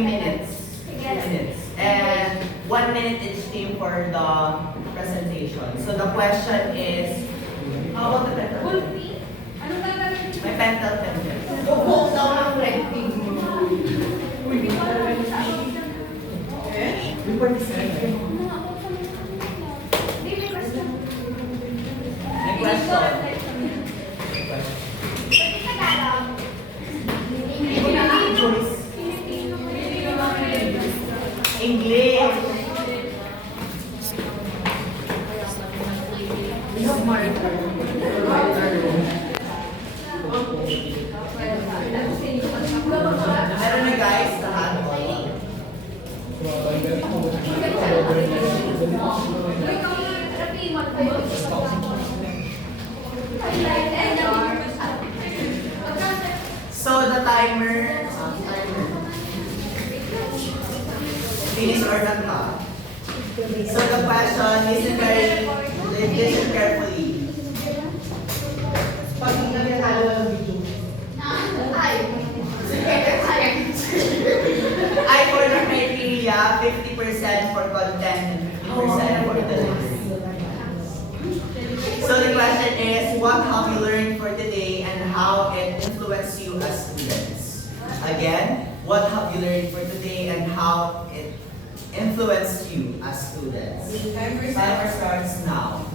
minutes. 3 minutes. And 1 minute each team for the presentation. So the question is, how about the pencil? Ano ba gagawin? May pencil. Bubuk daw ng red team. May question. English. Meron na guys, lahat. So the timer, finish or not na. So the question, listen carefully. Pag hindi na nalo ng video. Ay! what have you learned for today and how it influenced you as students? Again, what have you learned for today and how it influenced you as students? Timer starts now.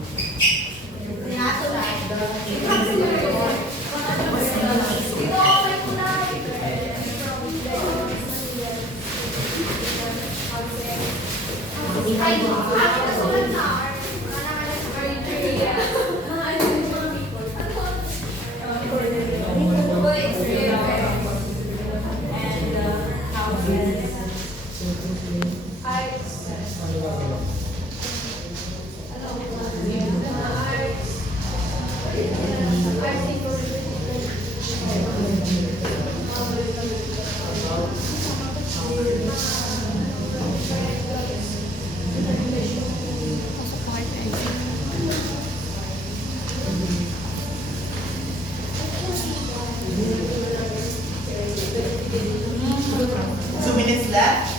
Two minutes left.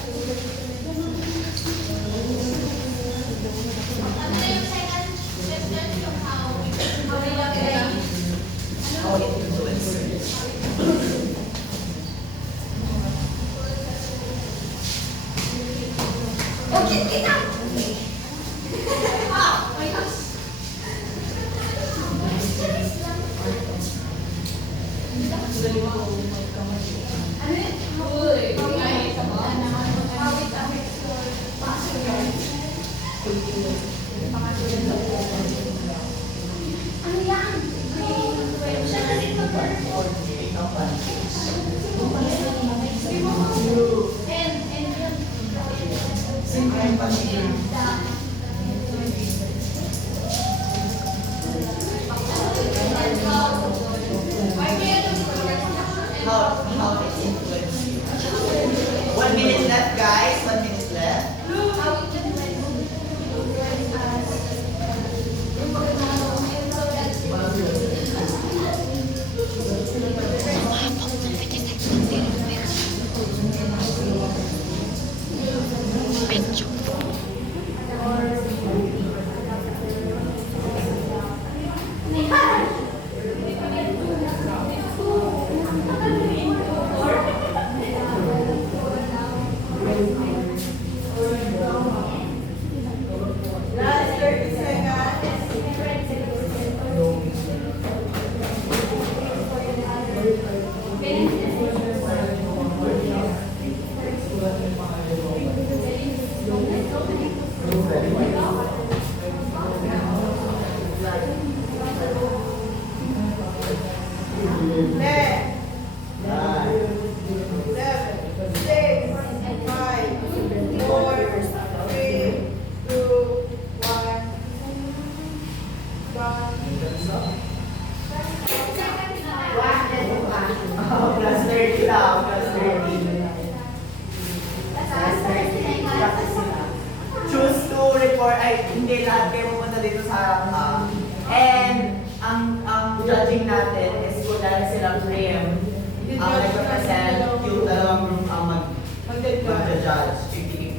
How it influenced. How it influenced you. 1 minute left, guys. 1 minute left. Last 30 seconds. Ten, nine, 7, 6, 5, 4, 3, 2, 1. Oh, plus 30 lang. Plus 30. Plus 30. Practice nila. Choose to report. Ay, hindi lahat kayo pumunta dito sa harap. And ang judging natin is kung dahil sila frame ang nag-represent yung dalawang group ang mag-judge. 50-50.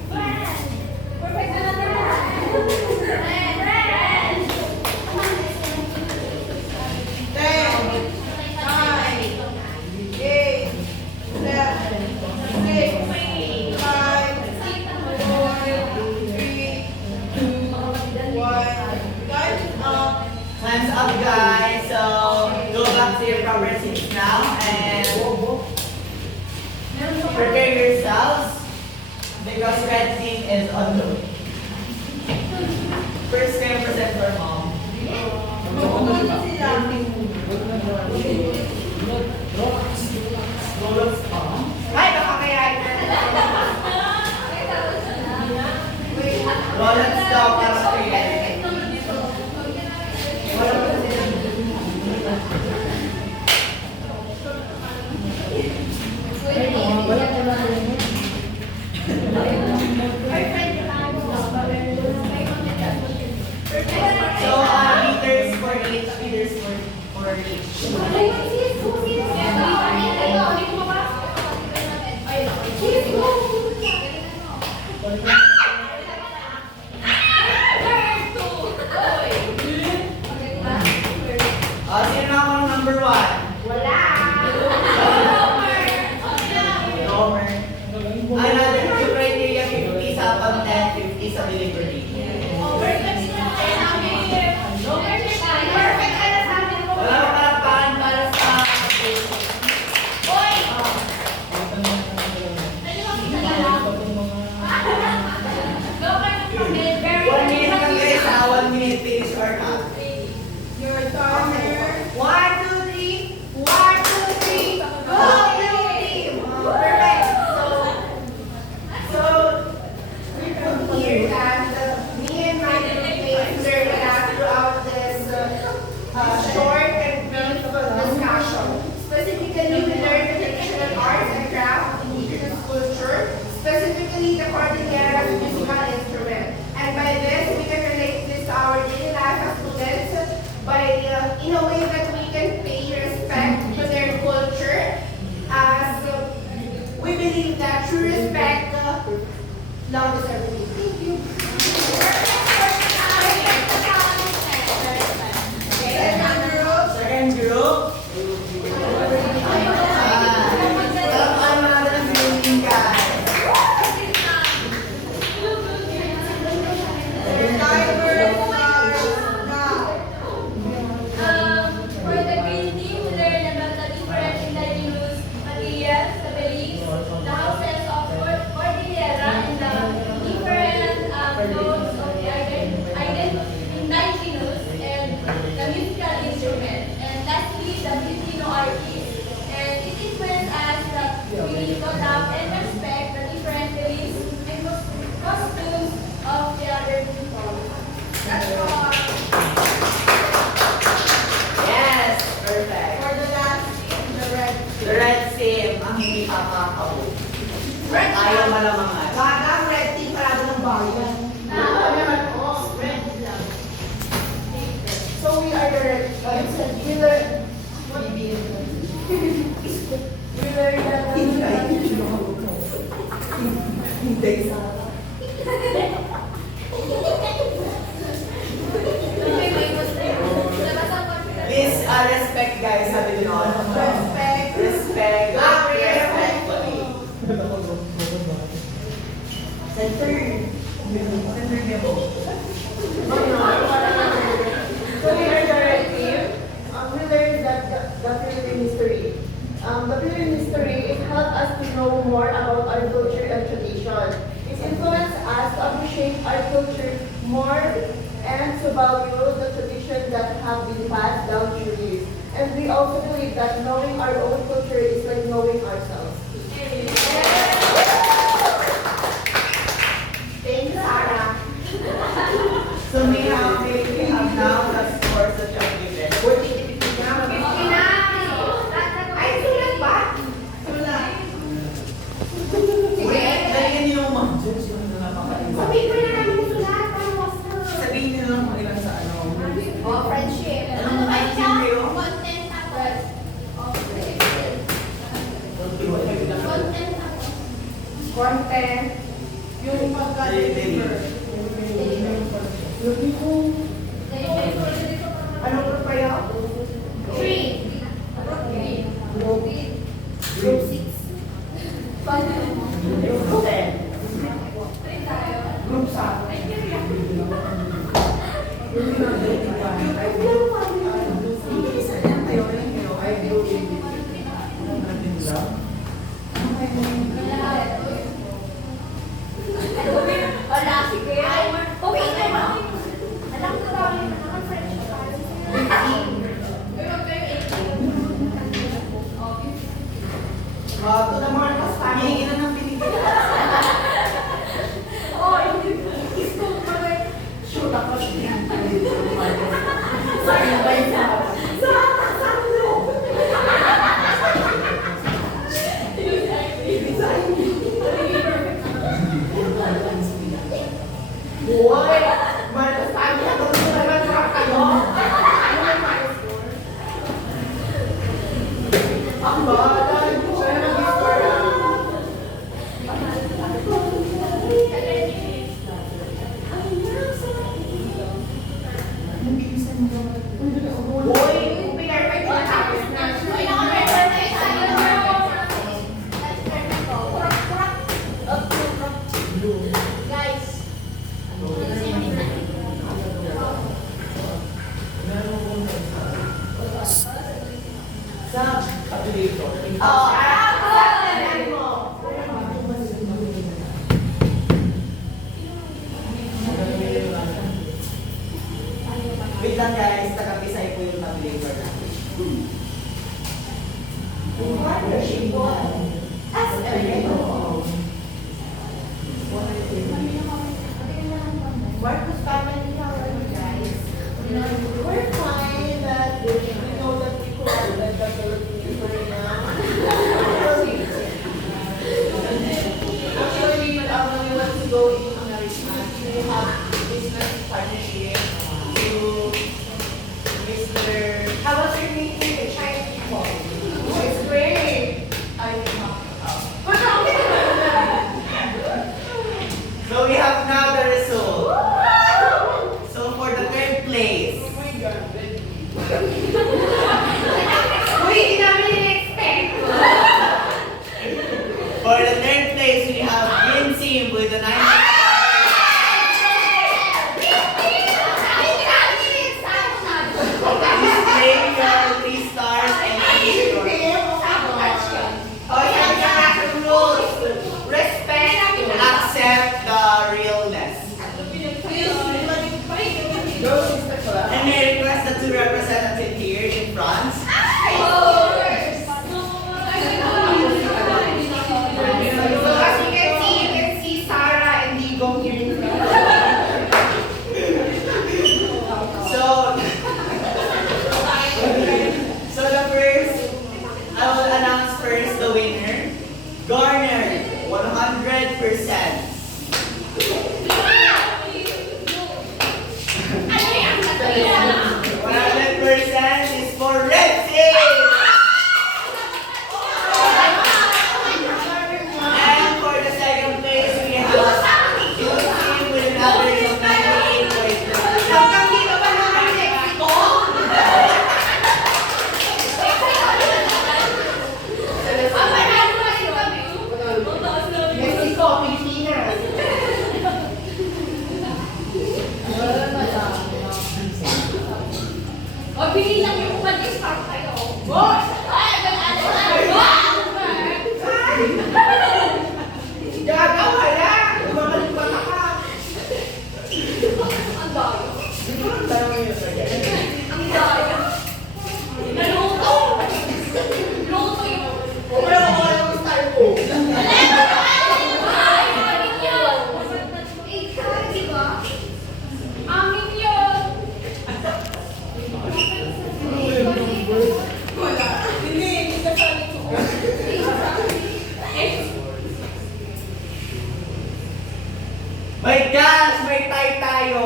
Hands up, guys. So go back to your proper seats now and prepare yourselves because red team is on the way. First time presenter, mom. Ay, baka kaya Rollins daw para sa kaya. So, meters for each, meters for each. believe that true respect long deserved. Thank you. Second group. Alam natin ang feeling, guys. For the green team, we learn about the different indigenous materials, the beliefs, the houses of Cordillera, and the different notes of the indigenous and the musical instrument. And lastly, the Filipino artists. And it influences us that we need to adapt and respect the different beliefs and costumes of the other people. That's all. Yes, perfect. For the last team, the red. The red team, ang hindi papakaw. Ayaw malamangan. Bagang red team parado ng bayan. So we are the red, we learn, we learn that Hindi sa... Please, respect guys, sabi din ako. Respect. Respect. Respectfully. Center. Center niya po. So we are the red team. We learned that the Philippine history. The Philippine history, it helped us to know more about our culture and tradition. It influenced us to appreciate our culture more and to value the traditions that have been passed down through years. And we also believe that knowing our own culture is like knowing ourselves. Thank you, Sarah. So we have now the scores that you have given. Okay na. Ay, sulat ba? Sulat. Sige. Dahil yung mga judge yung napakain. Sabihin ko na namin yung sulat. Para master. Sabihin nyo lang kung ilan sa ano. Oh, friendship. Anong item kayo? Content tapos. Content tapos. Content. Yung pagka-deliver. Anong group kayo? 3. Group 6. Group 10. Group 7. Wala, sige. Okay na. Alam ko daw yun. Naka-French pa. Ito naman mas hihingi na ng Pilipinas. Oh, hindi. Gusto ko pa rin. Shoot ako siya. Sorry ba yun sa Boy! Marcos tayo. Tapos ko naman sa kayo. Ang balan. Siya na mag-score. Ang bilisan mo. For the third place, we have Green Team with the 90. Display your 3 stars and oh, yeah, the rules. Respect, accept the realness. And may I request the 2 representatives here in front. So as you can see Sarah and Digong here in front. So the first, I will announce first the winner. Garner, 100%. 100% is for Red Team. And for the second place, we have Blue Team with an average of 98.2. Hanggang dito ba naman Mexico? Mexico, Pilipinas. O, bili lang yung mag-start kayo. Gagawa lang. Bumalik pa ka. Ang dami. Ang dami yun sa ganyan. Ang dami. Naluto. Luto yung... Pero ako lang style ko. Ay, amin yun. Di ba? Amin yun. Hindi kasali ko. My gosh, may tie tayo.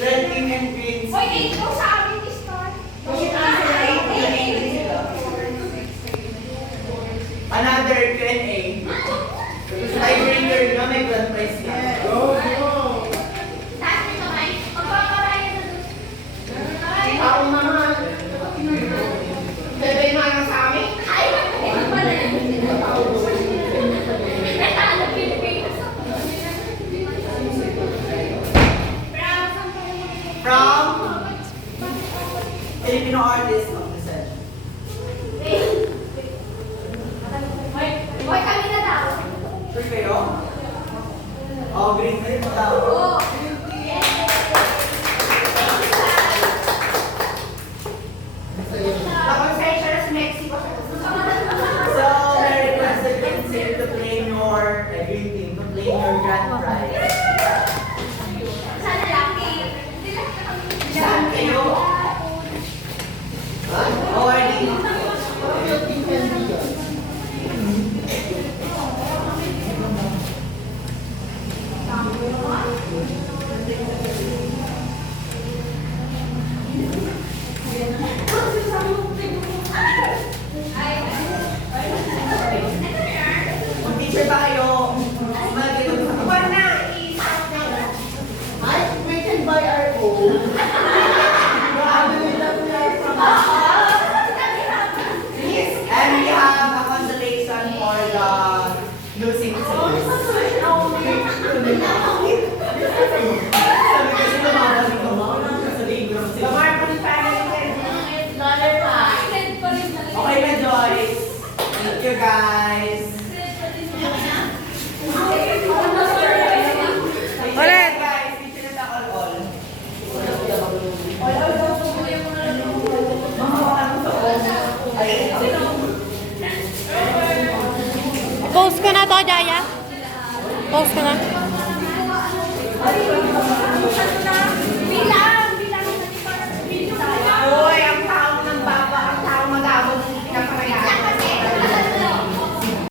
Red Team and Green Team. Hoy, ikaw sa amin start. Another Q&A. Tiebreaker na may grand prize na. Taas nito, Mike. Magpaparayan na doon. Ako naman. Bebe na lang sa amin. Ay, ito pala yan. Natalo Pilipinas. From Filipino artist of the century. Hoy, kami na daw. Sure kayo? Oh, green na rin po daw. Oo. Ako sa Charles Mexico. So, I request the green team to claim your, green team to claim your grand prize. Sana laki. Saan kayo? Oh, I need. Mag-teacher tayo. Mag-teacher tayo. One na. I-start na lang. Ay, we can buy our own. And we have a consolation for the losing team. Sabi kasi lumabas ito, mauna ka sa libro. The Marcos family. Okay na, Joyce. Thank you, guys. Ulit! Guys, picture na all. Post ko na to, Jaya. Post ko na.